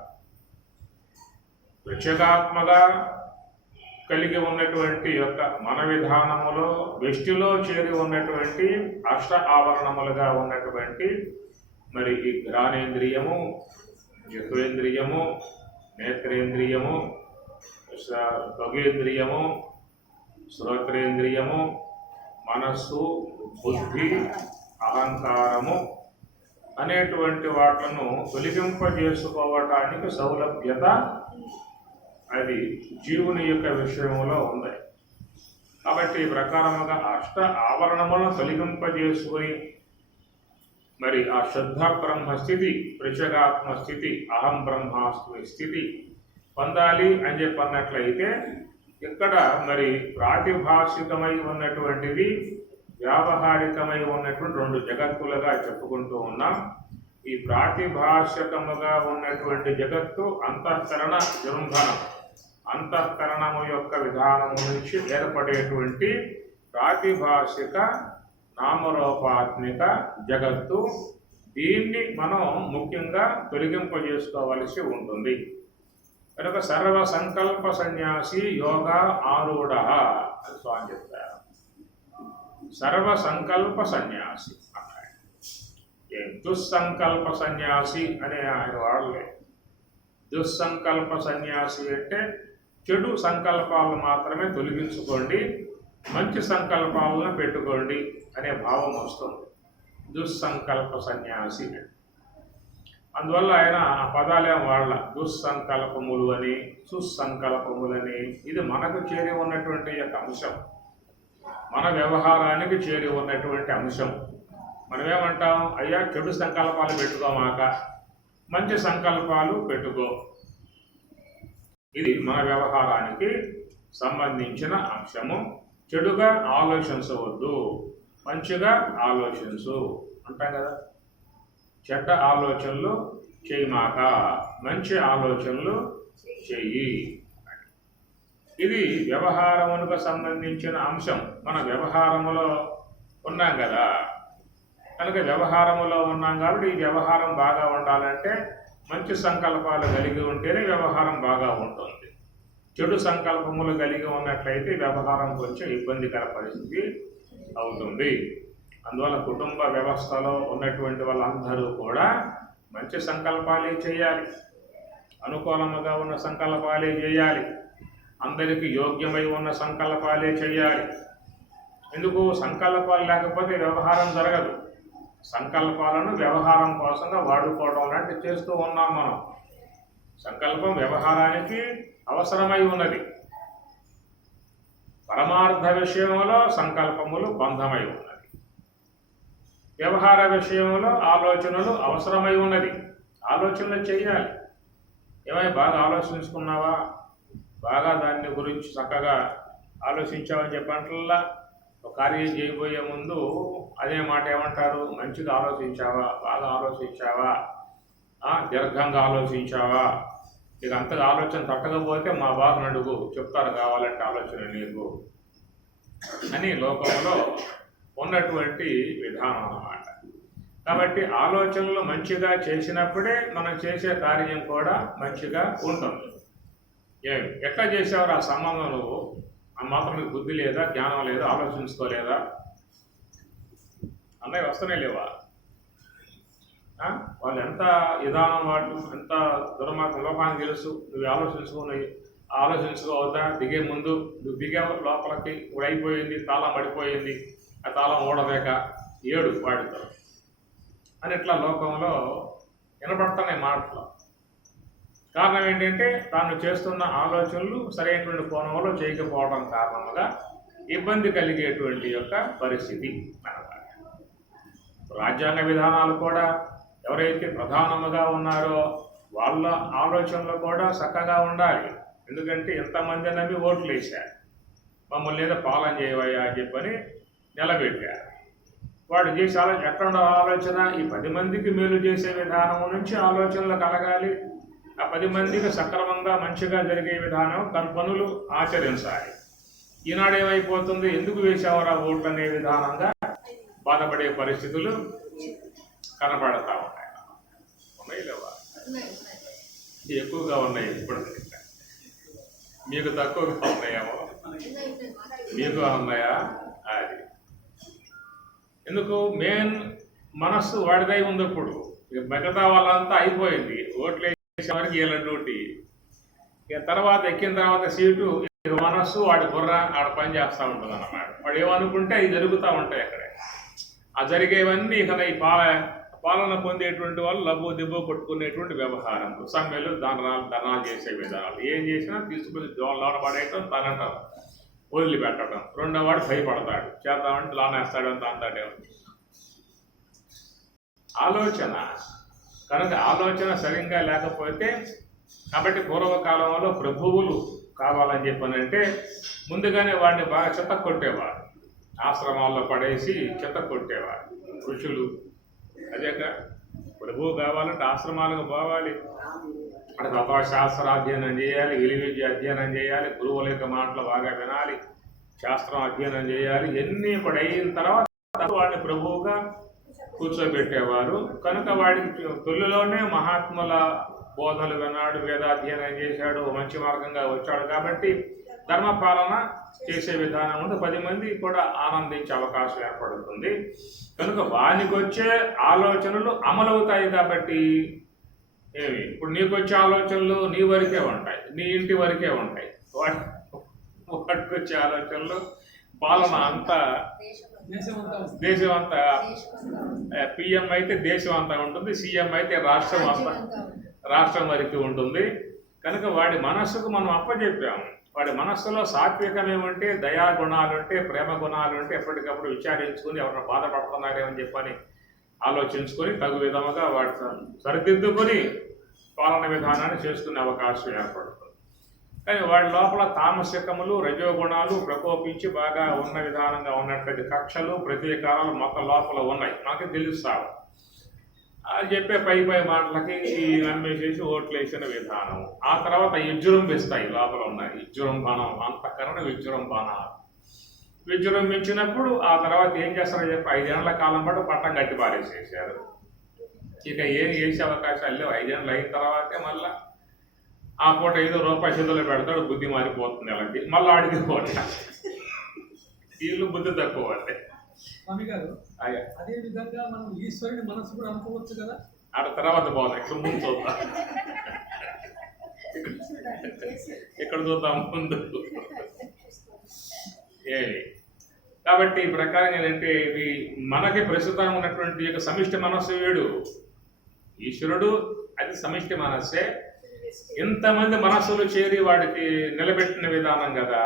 ప్రత్యేగాత్మగా కలిగి ఉన్నటువంటి యొక్క మన విధానములో వ్యష్టిలో చేరి ఉన్నటువంటి అష్ట ఆవరణములుగా ఉన్నటువంటి మరి ఈ ఘ్రాణేంద్రియము, జఠ్వేంద్రియము, నేత్రేంద్రియము, త్వగేంద్రియము, శ్రోత్రేంద్రియము, మనస్సు, బుద్ధి, అహంకారము అనేటువంటి వాటిను తొలగింపజేసుకోవటానికి సౌలభ్యత అది జీవుని యొక్క విషయంలో ఉంది. కాబట్టి ఈ ప్రకారముగా అష్ట ఆవరణములను తొలగింపజేసుకుని మరి ఆ శుద్ధ బ్రహ్మ స్థితి, ప్రత్యేగాత్మ స్థితి, అహం బ్రహ్మాస్మి స్థితి పొందాలి అని చెప్పన్నట్లయితే ఇక్కడ మరి ప్రాతిభాషికమై ఉన్నటువంటిది, వ్యావహారికమై ఉన్నటువంటి 2 జగత్తులుగా చెప్పుకుంటూ ఉన్నాం. ఈ ప్రాతిభాషికముగా ఉన్నటువంటి జగత్తు అంతఃకరణ జృంభణం, అంతఃకరణము యొక్క విధానము నుంచి ఏర్పడేటువంటి ప్రాతిభాషిక నామరూపాత్మిక జగత్తు. దీన్ని మనం ముఖ్యంగా తొలగింపజేసుకోవలసి ఉంటుంది. కనుక సర్వ సంకల్ప సన్యాసి యోగా ఆరూఢ అని స్వామి చెప్తారు. సర్వ సంకల్ప సన్యాసి అన్నాడు. దుస్సంకల్ప సన్యాసి అనే ఆయన వాడలే. దుస్సంకల్ప సన్యాసి అంటే చెడు సంకల్పాలను మాత్రమే తొలగించుకోండి, మంచి సంకల్పాలను పెట్టుకోండి అనే భావం వస్తుంది దుస్సంకల్ప సన్యాసి అంటే. అందువల్ల ఆయన ఆ పదాలేం వాళ్ళ దుస్సంకల్పములు అని సుసంకల్పములని. ఇది మనకు చేరి ఉన్నటువంటి యొక్క అంశం, మన వ్యవహారానికి చేరి ఉన్నటువంటి అంశం. మనమేమంటాం, అయ్యా చెడు సంకల్పాలు పెట్టుకోమాక మంచి సంకల్పాలు పెట్టుకో. ఇది మన వ్యవహారానికి సంబంధించిన అంశము. చెడుగా ఆలోచించవద్దు, మంచిగా ఆలోచించు అంటాం కదా. చెడ్డ ఆలోచనలు చేయమాక, మంచి ఆలోచనలు చెయ్యి. ఇది వ్యవహారమునకు సంబంధించిన అంశం. మన వ్యవహారములో ఉన్నాం కదా, కనుక వ్యవహారములో ఉన్నాం కాబట్టి ఈ వ్యవహారం బాగా ఉండాలంటే మంచి సంకల్పాలు కలిగి ఉంటేనే వ్యవహారం బాగా ఉంటుంది. చెడు సంకల్పములు కలిగి ఉన్నట్లయితే వ్యవహారం కొంచెం ఇబ్బందికర పరిస్థితి అవుతుంది. అందువల్ల కుటుంబ వ్యవస్థలో ఉన్నటువంటి వాళ్ళందరూ కూడా మంచి సంకల్పాలే చేయాలి, అనుకూలముగా ఉన్న సంకల్పాలే చేయాలి, అందరికీ యోగ్యమై ఉన్న సంకల్పాలే చేయాలి. ఎందుకు? సంకల్పాలు లేకపోతే వ్యవహారం జరగదు. సంకల్పాలను వ్యవహారం కోసంగా వాడుకోవడం లాంటివి చేస్తూ ఉన్నాం మనం. సంకల్పం వ్యవహారానికి అవసరమై ఉన్నది. పరమార్థ విషయంలో సంకల్పములు బంధమై ఉన్నది, వ్యవహార విషయంలో ఆలోచనలు అవసరమై ఉన్నది. ఆలోచనలు చేయాలి. ఏమై బాగా ఆలోచించుకున్నావా, బాగా దాని గురించి చక్కగా ఆలోచించావని చెప్పంటల్లా ఒక కార్యం చేయబోయే ముందు అదే మాట ఏమంటారు, మంచిగా ఆలోచించావా, బాగా ఆలోచించావా, దీర్ఘంగా ఆలోచించావా. ఇక అంతగా ఆలోచన తట్టకపోతే మా వారిని అడుగు, చెప్తారు కావాలంటే ఆలోచన నీకు అని లోకంలో ఉన్నటువంటి విధానం అన్నమాట. కాబట్టి ఆలోచనలు మంచిగా చేసినప్పుడే మనం చేసే కార్యం కూడా మంచిగా ఉంటుంది. ఎట్లా చేసావు ఆ సంబంధం నువ్వు? ఆ మాత్రం నీకు బుద్ధి లేదా, జ్ఞానం లేదా, ఆలోచించుకోలేదా? అన్నయ్య వస్తూనే లేవా? వాళ్ళు ఎంత విధానం, వాళ్ళు ఎంత దుర్మార్గం లోకానికి తెలుసు. నువ్వు ఆలోచించుకోవద్దా? దిగే ముందు నువ్వు దిగావు లోపలికి, ఇప్పుడు అయిపోయింది, తాళం పడిపోయింది, ఆ తాళం ఓడలేక ఏడు వాడితో అని ఇట్లా లోకంలో వినపడుతున్నాయి మాటలు. కారణం ఏంటంటే తాను చేస్తున్న ఆలోచనలు సరైనటువంటి కోణంలో చేయకపోవడం కారణంగా ఇబ్బంది కలిగేటువంటి యొక్క పరిస్థితి అన్నమాట. రాజ్యాంగ విధానాలు కూడా ఎవరైతే ప్రధానముగా ఉన్నారో వాళ్ళ ఆలోచనలు కూడా చక్కగా ఉండాలి. ఎందుకంటే ఎంతమంది నమ్మి ఓట్లు వేశారు, మమ్మల్ని ఏదో పాలన చేయవయ్యా అని చెప్పని నిలబెట్టారు. వాడు చేసే ఎట్లా ఆలోచన, ఈ 10 మందికి మేలు చేసే విధానం నుంచి ఆలోచనలు కలగాలి. ఆ 10 మందికి సక్రమంగా మంచిగా జరిగే విధానం పనులు ఆచరించాలి. ఈనాడు ఏమైపోతుంది, ఎందుకు వేసావరా ఓట్లు అనే విధానంగా బాధపడే పరిస్థితులు కనపడతా ఉన్నాయి. ఉన్నాయి లేవా? ఎక్కువగా ఉన్నాయి. ఇప్పుడు మీకు తక్కువగా ఉన్నాయేమో, మీకు ఉన్నాయా? అది ఎందుకు? మెయిన్ మనస్సు వాడిదై ఉంది. ఇప్పుడు మిగతా వాళ్ళంతా అయిపోయింది, ఓట్లు వేసే వరకు వీళ్ళ డ్యూటీ. ఇక తర్వాత ఎక్కిన తర్వాత సీటు మనస్సు వాడి బుర్ర ఆడ పని చేస్తూ ఉంటుంది అన్నమాట. వాడు ఏమనుకుంటే అవి జరుగుతూ ఉంటాయి అక్కడ. ఆ జరిగేవన్నీ ఇక ఈ పాలన పొందేటువంటి వాళ్ళు లబ్బు దిబ్బు కొట్టుకునేటువంటి వ్యవహారం, సమ్మెలు, ధనాలు చేసే విధానాలు. ఏం చేసినా తీసుకుని లోన పడేయటం, తనటం, వదిలిపెట్టడం. రెండో వాడు భయపడతాడు, చేద్దామంటే లానేస్తాడు అంత అంతటే. ఆలోచన కనుక ఆలోచన సరిగ్గా లేకపోతే, కాబట్టి పూర్వకాలంలో ప్రభువులు కావాలని చెప్పనంటే ముందుగానే వాడిని బాగా చెత్త కొట్టేవాడు, ఆశ్రమాల్లో పడేసి చెత్త కొట్టేవాడు ఋషులు. అదేగా ప్రభువు కావాలంటే ఆశ్రమాలకు పోవాలి, అక్కడ తత్వశాస్త్ర అధ్యయనం చేయాలి, విలువిద్య అధ్యయనం చేయాలి, గురువుల యొక్క మాటలు బాగా వినాలి, శాస్త్రం అధ్యయనం చేయాలి. ఎన్ని కూడా అయిన తర్వాత వాడిని ప్రభువుగా కూర్చోబెట్టేవారు. కనుక వాడికి తొలిలోనే మహాత్ముల బోధనలు విన్నాడు, వేదాధ్యయనం చేశాడు, మంచి మార్గంగా వచ్చాడు. కాబట్టి ధర్మపాలన చేసే విధానం ఉంటే 10 మంది కూడా ఆనందించే అవకాశం ఏర్పడుతుంది. కనుక వానికి వచ్చే ఆలోచనలు అమలవుతాయి. కాబట్టి ఏమి ఇప్పుడు నీకు వచ్చే ఆలోచనలు నీ వరకే ఉంటాయి, నీ ఇంటి వరకే ఉంటాయి. వాటికి వచ్చే ఆలోచనలు పాలన అంతా దేశం అంతా, పిఎం అయితే దేశం అంతా ఉంటుంది, సీఎం అయితే రాష్ట్రం వరకు ఉంటుంది. కనుక వాడి మనస్సుకు మనం అప్పచెప్పాము. వాడి మనస్సులో సాత్వికం ఏమంటే దయా గుణాలు ఉంటే, ప్రేమ గుణాలు ఉంటే ఎప్పటికప్పుడు విచారించుకుని ఎవరైనా బాధపడుతున్నారేమని చెప్పని ఆలోచించుకొని తగు విధముగా వాటి సరిదిద్దుకొని పాలన విధానాన్ని చేసుకునే అవకాశం ఏర్పడుతుంది. కానీ వాడి లోపల తామసికములు, రజోగుణాలు ప్రకోపించి బాగా ఉన్న విధానంగా ఉన్నట్లయితే కక్షలు, ప్రతీకారాలు మొత్తం లోపల ఉన్నాయి, మనకి తెలుస్తావు. అది చెప్పే పై మాటలకి నమ్మేసేసి ఓట్లు వేసిన విధానం. ఆ తర్వాత విజృంభిస్తాయి, లోపల ఉన్నాయి విజృంభణం, అంతఃకరణ విజృంభణ. విజృంభించినప్పుడు ఆ తర్వాత ఏం చేస్తారో చెప్పి 5 ఏళ్ల కాలం పాటు పట్టం కట్టి పారేసేసారు. ఇక ఏం చేసే అవకాశాలు లేవు. 5 ఏళ్ళు అయిన తర్వాతే మళ్ళా ఆ పూట ఏదో రూపాయి చేతుల్లో పెడతాడు, బుద్ధి మారిపోతుంది. అలాంటి మళ్ళీ ఆడికి పోటీ వీళ్ళు బుద్ధి తక్కువ అంటే. స్వామి గారు, అదే విధంగా మనం ఈశ్వరుని మనసు కూడా అనుకోవచ్చు కదా. ఆడ తర్వాత పోదాం, ఇక్కడ ముందు చూద్దాం, ఇక్కడ చూద్దాం ముందు. ఏమి కాబట్టి ఈ ప్రకారం ఏంటంటే ఇవి మనకి ప్రస్తుతం ఉన్నటువంటి యొక్క సమిష్టి మనస్సు వేడు. ఈశ్వరుడు అది సమిష్టి మనస్సే. ఇంతమంది మనస్సులు చేరి వాడికి నిలబెట్టిన విధానం కదా.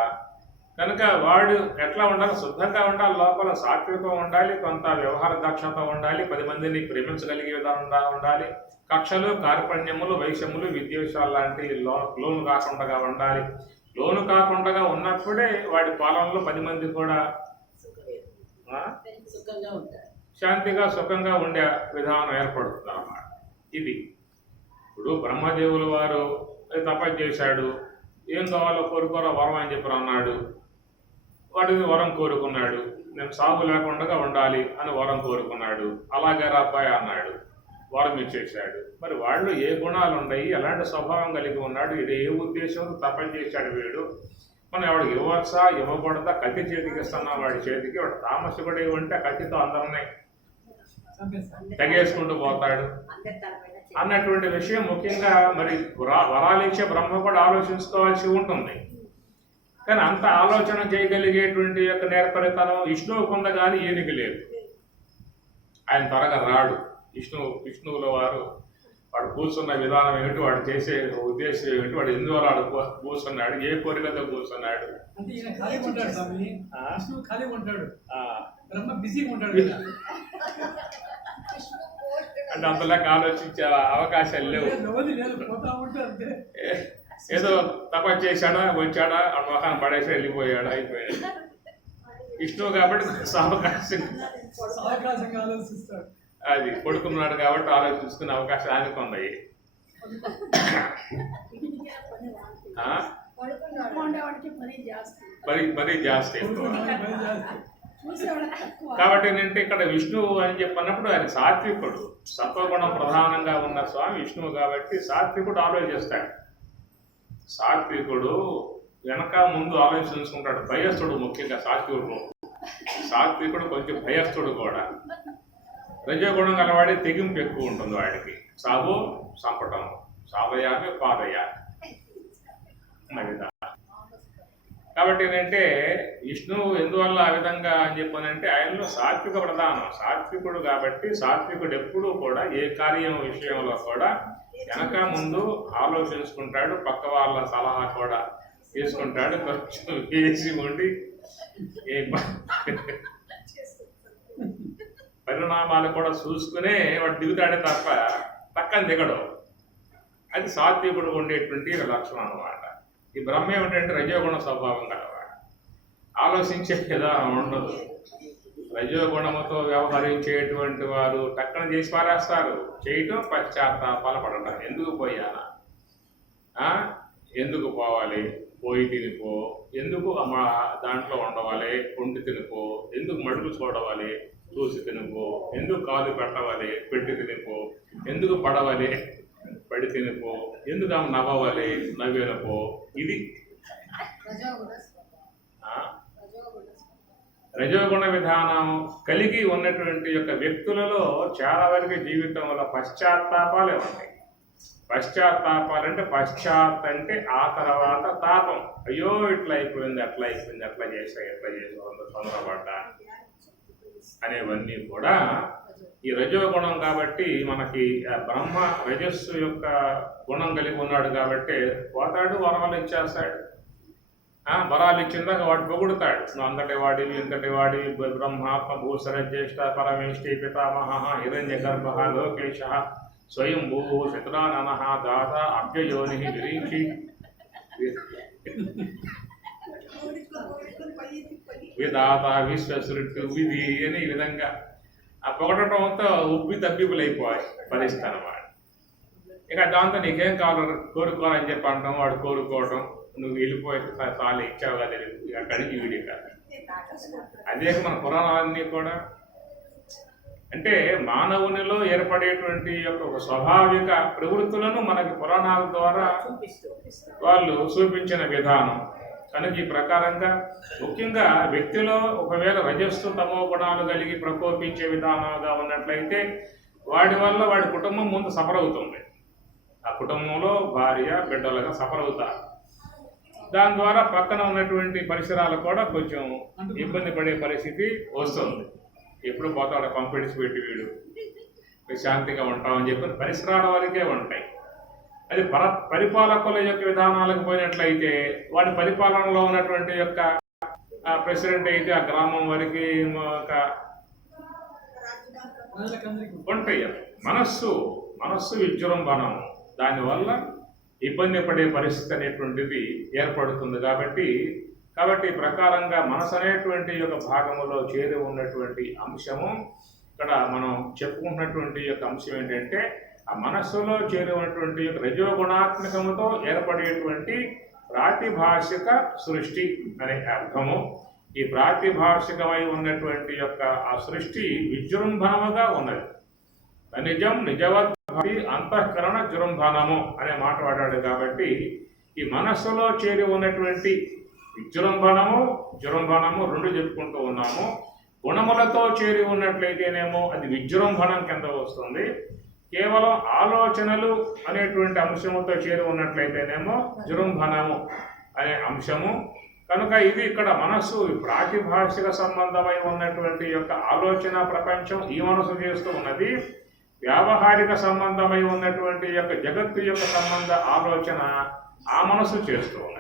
కనుక వాడు ఎట్లా ఉండాలి? శుద్ధంగా ఉండాలి, లోపల సాత్వికం ఉండాలి, కొంత వ్యవహార దక్షత ఉండాలి, 10 మందిని ప్రేమించగలిగే విధానం ఉండాలి, కక్షలు, కార్పణ్యములు, వైషమ్యులు, విద్వేషాలు లాంటి లోను కాకుండా ఉండాలి. లోను కాకుండా ఉన్నప్పుడే వాడి పాలనలో 10 మంది కూడా శాంతిగా సుఖంగా ఉండే విధానం ఏర్పడుతుంది అన్నమాట. ఇది ఇప్పుడు బ్రహ్మదేవుల వారు తపస్సు చేశాడు, ఏం కావాలో కోరుకోరా వరం అని చెప్పి అన్నాడు. వాడిని వరం కోరుకున్నాడు, నేను సాగు లేకుండా ఉండాలి అని వరం కోరుకున్నాడు. అలాగే అబ్బాయి అన్నాడు, వరం ఇచ్చేశాడు. మరి వాళ్ళు ఏ గుణాలు ఉన్నాయి, ఎలాంటి స్వభావం కలిగి ఉన్నాడు, ఇది ఏ ఉద్దేశంతో తపస్సు చేశాడు వీడు, మనం ఎవడికి ఇవ్వచ్చా ఇవ్వకూడదా, కత్తి చేతికి ఇస్తున్నా వాడి చేతికి, వాడు తామసపడి ఉంటే కత్తితో అందరినీ తెగేసుకుంటూ పోతాడు అన్నటువంటి విషయం ముఖ్యంగా మరి వరాలిచ్చే బ్రహ్మ కూడా ఆలోచించుకోవాల్సి ఉంటుంది. కానీ అంత ఆలోచన చేయగలిగేటువంటి యొక్క నేర్పరితనం విష్ణువు పొందగానే ఈయనకి లేదు. ఆయన త్వరగా రాడు. విష్ణువుల వారు వాడు కూర్చున్న విధానం ఏమిటి, వాడు చేసే ఉద్దేశం ఏమిటి, వాడు ఎందువల్ల వాడు కూర్చున్నాడు, ఏ కోరికతో కూర్చున్నాడు, అంటే అంతలాగా ఆలోచించే అవకాశాలు లేవు. ఏదో తపస్సు చేశాడా, వచ్చాడా, ఆ మొహాన్ని పడేసి వెళ్ళిపోయాడా, అయిపోయాడు. విష్ణువు కాబట్టి అవకాశంగా ఆలోచిస్తాడు. అది కొడుకున్నాడు కాబట్టి ఆలోచించుకునే అవకాశం ఆయనకు ఉన్నాయి. మరీ జాస్తి. కాబట్టి ఏంటంటే ఇక్కడ విష్ణువు అని చెప్పినప్పుడు ఆయన సాత్వికుడు, సత్వగుణం ప్రధానంగా ఉన్న స్వామి విష్ణువు కాబట్టి సాత్వికుడు ఆలోచిస్తాడు. సాత్వికుడు వెనక ముందు ఆలోచించుకుంటాడు. భయస్థుడు ముఖ్యంగా సాత్వికుడు కొంచెం భయస్థుడు కూడా. రజోగుణం గలవాడి తెగింపు ఎక్కువ ఉంటుంది వాడికి. సాగు సంపటం, సాధయామి పాదయామి విధంగా. కాబట్టి ఏంటంటే విష్ణువు ఎందువల్ల ఆ విధంగా అని చెప్పానంటే ఆయనలో సాత్విక ప్రధానం. సాత్వికుడు కాబట్టి సాత్వికుడు ఎప్పుడూ కూడా ఏ కార్యం విషయంలో కూడా వెనక ముందు ఆలోచించుకుంటాడు, పక్క వాళ్ళ సలహా కూడా తీసుకుంటాడు, కొంచెం వేసి ఉండి పరిణామాలు కూడా చూసుకునే వాడు దిగుతాడే తప్ప పక్కన దిగడు. అది సాత్వికుడు ఉండేటువంటి లక్షణం అన్నమాట. ఈ బ్రహ్మ ఏమిటంటే రజోగుణ స్వభావం కలవాడు. ఆలోచించే విధానం ఉండదు. రజోగుణముతో వ్యవహరించేటువంటి వారు టక్కన చేసి పారేస్తారు. చేయటం పశ్చాత్తాపాలు పడటం. ఎందుకు పోయానా, ఎందుకు పోవాలి, పోయి తినిపో, ఎందుకు దాంట్లో ఉండవాలి, కొంటి తినిపో, ఎందుకు మడుగు చూడవాలి, చూసి తినిపో, ఎందుకు కాలు పెట్టవాలి, పెట్టి తినిపో, ఎందుకు పడవాలి, పడి తినిపో, ఎందుకు ఆమె నవ్వాలి, నవ్వేనపో. ఇది రజోగుణ విధానం కలిగి ఉన్నటువంటి యొక్క వ్యక్తులలో చాలా వరకు జీవితంలో పశ్చాత్తాపాలే ఉంటాయి. పశ్చాత్తాపాలంటే పశ్చాత్ అంటే ఆ తర్వాత తాపం, అయ్యో ఇట్లా అయిపోయింది, అట్లా అయిపోయింది, అట్లా చేసా తొందరపడ్డా అనేవన్నీ కూడా ఈ రజోగుణం. కాబట్టి మనకి బ్రహ్మ రజస్సు యొక్క గుణం కలిగి ఉన్నాడు కాబట్టి పోతాడు, వరాలు ఇచ్చేస్తాడు. వరాలు ఇచ్చిందాక వాడు పొగుడుతాడు, నువ్వు అంతటి వాడివి, ఇంతటి వాడివి, బ్రహ్మాత్మ భూసర జ్యేష్ఠ పరమేష్ఠి పితామహ హిరణ్య గర్భ లోకేశ స్వయంభూ శతరానన దాత అభ్యయోని విరీక్షి విధాత విశ్వసృట్టు విధి అని ఈ విధంగా ఆ పొగడటంతో ఉబ్బి తబ్బిబ్బులైపోయి పరిస్థితి అన్నమాట. ఇక దాంతో నీకేం కావాలి కోరుకోవాలని చెప్పి అంటాం, వాడు కోరుకోవటం, నువ్వు వెళ్ళిపోయి చాలు ఇచ్చావు కదా అక్కడికి వీడియో కాదు. అదే మన పురాణాలన్నీ కూడా అంటే మానవునిలో ఏర్పడేటువంటి యొక్క ఒక స్వాభావిక ప్రవృత్తులను మనకి పురాణాల ద్వారా వాళ్ళు చూపించిన విధానం. కనుక ఈ ప్రకారంగా ముఖ్యంగా వ్యక్తిలో ఒకవేళ రజస్సు తమో గుణాలు కలిగి ప్రకోపించే విధానాలుగా ఉన్నట్లయితే వాడి వల్ల వాడి కుటుంబం ముందు సఫర్ అవుతుంది. ఆ కుటుంబంలో భార్య బిడ్డలుగా సఫర్ అవుతారు. దాని ద్వారా పక్కన ఉన్నటువంటి పరిసరాలు కూడా కొంచెం ఇబ్బంది పడే పరిస్థితి వస్తుంది. ఎప్పుడు పోతాడు కంపెనీస్ పెట్టి వీడు శాంతిగా ఉంటామని చెప్పి పరిసరాల వరకే ఉంటాయి. అది పరిపాలకుల యొక్క విధానాలకు పోయినట్లయితే వాడి పరిపాలనలో ఉన్నటువంటి యొక్క ప్రెసిడెంట్ అయితే ఆ గ్రామం వరకు ఒక ఉంటాయి. మనస్సు విజృంభణం, దానివల్ల ఇబ్బంది పడే పరిస్థితి అనేటువంటిది ఏర్పడుతుంది. కాబట్టి ఈ ప్రకారంగా మనసు అనేటువంటి యొక్క భాగములో చేరి ఉన్నటువంటి అంశము ఇక్కడ మనం చెప్పుకుంటున్నటువంటి యొక్క అంశం ఏంటంటే ఆ మనస్సులో చేరి ఉన్నటువంటి రజోగుణాత్మకముతో ఏర్పడేటువంటి ప్రాతిభాషిక సృష్టి అనే అర్థము. ఈ ప్రాతిభాషికమై ఉన్నటువంటి యొక్క ఆ సృష్టి విజృంభణముగా ఉన్నది. నిజం నిజవత్ అంతఃకరణ జృంభణము అనే మాట వాడాడు. కాబట్టి ఈ మనస్సులో చేరి ఉన్నటువంటి జృంభణము రెండు చెప్పుకుంటూ ఉన్నాము. గుణములతో చేరి ఉన్నట్లయితేనేమో అది విజృంభణం కింద వస్తుంది. కేవలం ఆలోచనలు అనేటువంటి అంశముతో చేరి ఉన్నట్లయితేనేమో జృంభణము అనే అంశము. కనుక ఇది ఇక్కడ మనస్సు ప్రాతిభాషిక సంబంధమై ఉన్నటువంటి యొక్క ఆలోచన ప్రపంచం ఈ మనసు చేస్తూ ఉన్నది. వ్యావహారిక సంబంధమై ఉన్నటువంటి యొక్క జగత్తు యొక్క సంబంధ ఆలోచన ఆ మనస్సు చేస్తూ ఉన్నది.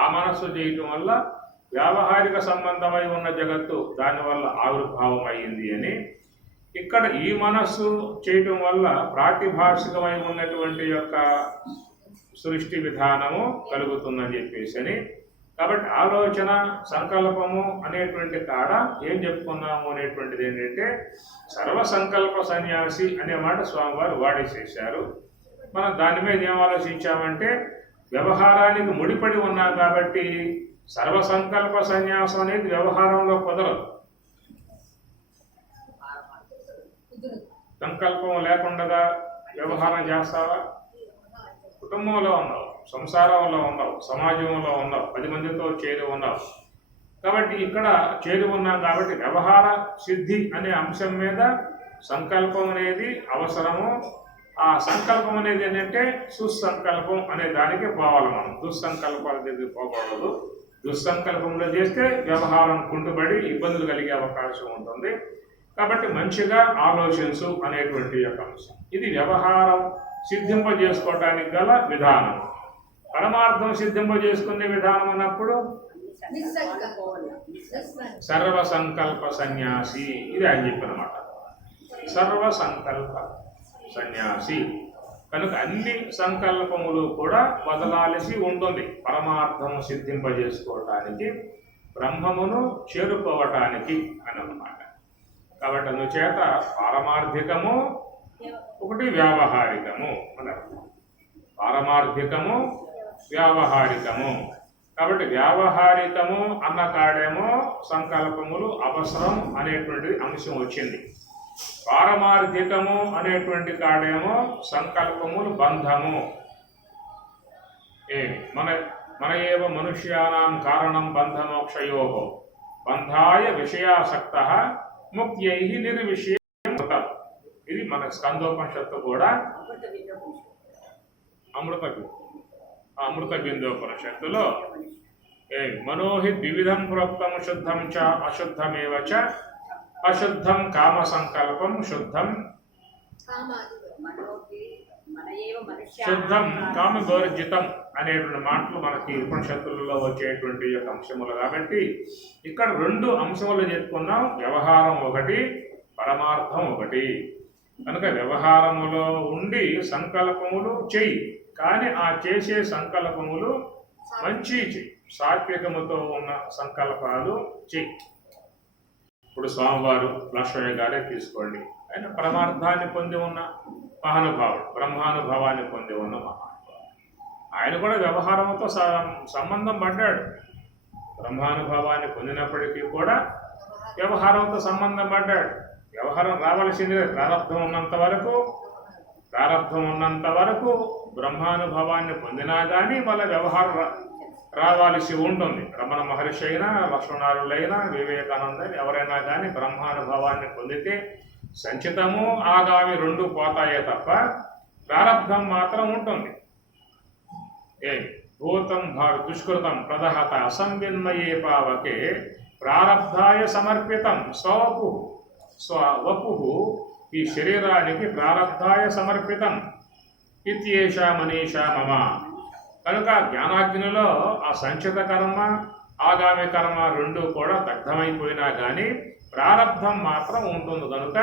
ఆ మనస్సు చేయటం వల్ల వ్యావహారిక సంబంధమై ఉన్న జగత్తు దానివల్ల ఆవిర్భావం అయ్యింది అని, ఇక్కడ ఈ మనస్సు చేయటం వల్ల ప్రాతిభాషికమై ఉన్నటువంటి యొక్క సృష్టి విధానము కలుగుతుందని చెప్పేసి. కాబట్టి ఆలోచన సంకల్పము అనేటువంటి కాడ ఏం చెప్పుకున్నాము అనేటువంటిది ఏంటంటే సర్వసంకల్ప సన్యాసి అనే మాట స్వామివారు వాడేసేసారు. మనం దాని మీద ఏం ఆలోచించామంటే వ్యవహారానికి ముడిపడి ఉన్నాం కాబట్టి సర్వసంకల్ప సన్యాసం అనేది వ్యవహారంలో కుదరదు. సంకల్పం లేకుండా వ్యవహారం చేస్తావా? కుటుంబంలో ఉన్నావు, సంసారంలో ఉన్నావు, సమాజంలో ఉన్నావు, 10 మందితో చేరి ఉన్నావు. కాబట్టి ఇక్కడ చేరి ఉన్నాం కాబట్టి వ్యవహార సిద్ధి అనే అంశం మీద సంకల్పం అనేది అవసరము. ఆ సంకల్పం అనేది ఏంటంటే సుసంకల్పం అనే దానికి పోవాలి మనం. దుస్సంకల్పాల దగ్గరికి పోకూడదు. దుస్సంకల్పంలో చేస్తే వ్యవహారం కుంటుపడి ఇబ్బందులు కలిగే అవకాశం ఉంటుంది. కాబట్టి మంచిగా ఆలోచించు అనేటువంటి యొక్క అంశం. ఇది వ్యవహారం సిద్ధింపజేసుకోవటానికి గల విధానం. పరమార్థం సిద్ధింపజేసుకునే విధానం అన్నప్పుడు సర్వసంకల్ప సన్యాసి, ఇది ఆయన చెప్పినమాట. సర్వసంకల్ప సన్యాసి కనుక అన్ని సంకల్పములు కూడా వదలాల్సి ఉంటుంది పరమార్థం సిద్ధింపజేసుకోవటానికి, బ్రహ్మమును చేరుకోవటానికి అన్నమాట. కాబట్టి అందుచేత పారమార్థికము ఒకటి, వ్యావహారికము అన్నారు. పారమార్థికము వ్యావహారికము. కాబట్టి వ్యావహారికము అన్న కాడేమో సంకల్పములు అవసరం అనేటువంటి అంశం వచ్చింది. పారమార్థికము అనేటువంటి కాడేమో సంకల్పములు బంధము. మన ఏవ మనుష్యానాం కారణం బంధమోక్షయో బంధాయ విషయాసక్త ముక్త్యై నిర్విషయం. ఇది మన స్కందోపనిషత్తు కూడా అమృత బిందోపనిషత్తులో మనోహి ద్విధం ప్రోక్తం శుద్ధం చ అశుద్ధమేవ చ అశుద్ధం కామ సంకల్పం శుద్ధం శుద్ధం కామ గౌరజితం అనేటువంటి మాటలు మనకి ఉపనిషత్తులలో వచ్చేటువంటి యొక్క అంశములు కాబట్టి ఇక్కడ రెండు అంశములు చెప్పుకున్నాం. వ్యవహారం ఒకటి, పరమార్థం ఒకటి. కనుక వ్యవహారములో ఉండి సంకల్పములు చెయ్యి, కానీ ఆ చేసే సంకల్పములు మంచి చెయ్యి, సాత్వికముతో ఉన్న సంకల్పాలు చెయ్యి. ఇప్పుడు స్వామివారు లక్ష్మణ్ గారే తీసుకోండి, ఆయన పరమార్థాన్ని పొంది ఉన్న మహానుభావుడు, బ్రహ్మానుభవాన్ని పొంది ఉన్న మహానుభావుడు. ఆయన కూడా వ్యవహారంతో సంబంధం పడ్డాడు. బ్రహ్మానుభవాన్ని పొందినప్పటికీ కూడా వ్యవహారంతో సంబంధం పడ్డాడు. వ్యవహారం రావాల్సిందే, ప్రారంభం ఉన్నంత వరకు బ్రహ్మానుభవాన్ని పొందినా కానీ మళ్ళీ వ్యవహారం రావాల్సి ఉంటుంది. రమణ మహర్షి అయినా, లక్ష్మణారులైనా, వివేకానంద ఎవరైనా కానీ బ్రహ్మానుభవాన్ని పొందితే సంచితము ఆగామి రెండు పోతాయే తప్ప ప్రారంధం మాత్రం ఉంటుంది. భూతం దుష్కృతం ప్రదహత అసంవిన్మయే పావకే ప్రారబ్ధాయ సమర్పితం స్వవపు ఈ శరీరానికి ప్రారబ్ధాయ సమర్పితం ఇత్యేష మనీషా మమ. కనుక జ్ఞానాగ్నిలో ఆ సంచిత కర్మ ఆగామి కర్మ రెండు కూడా దగ్ధమైపోయినా కానీ ప్రారబ్ధం మాత్రం ఉంటుంది. కనుక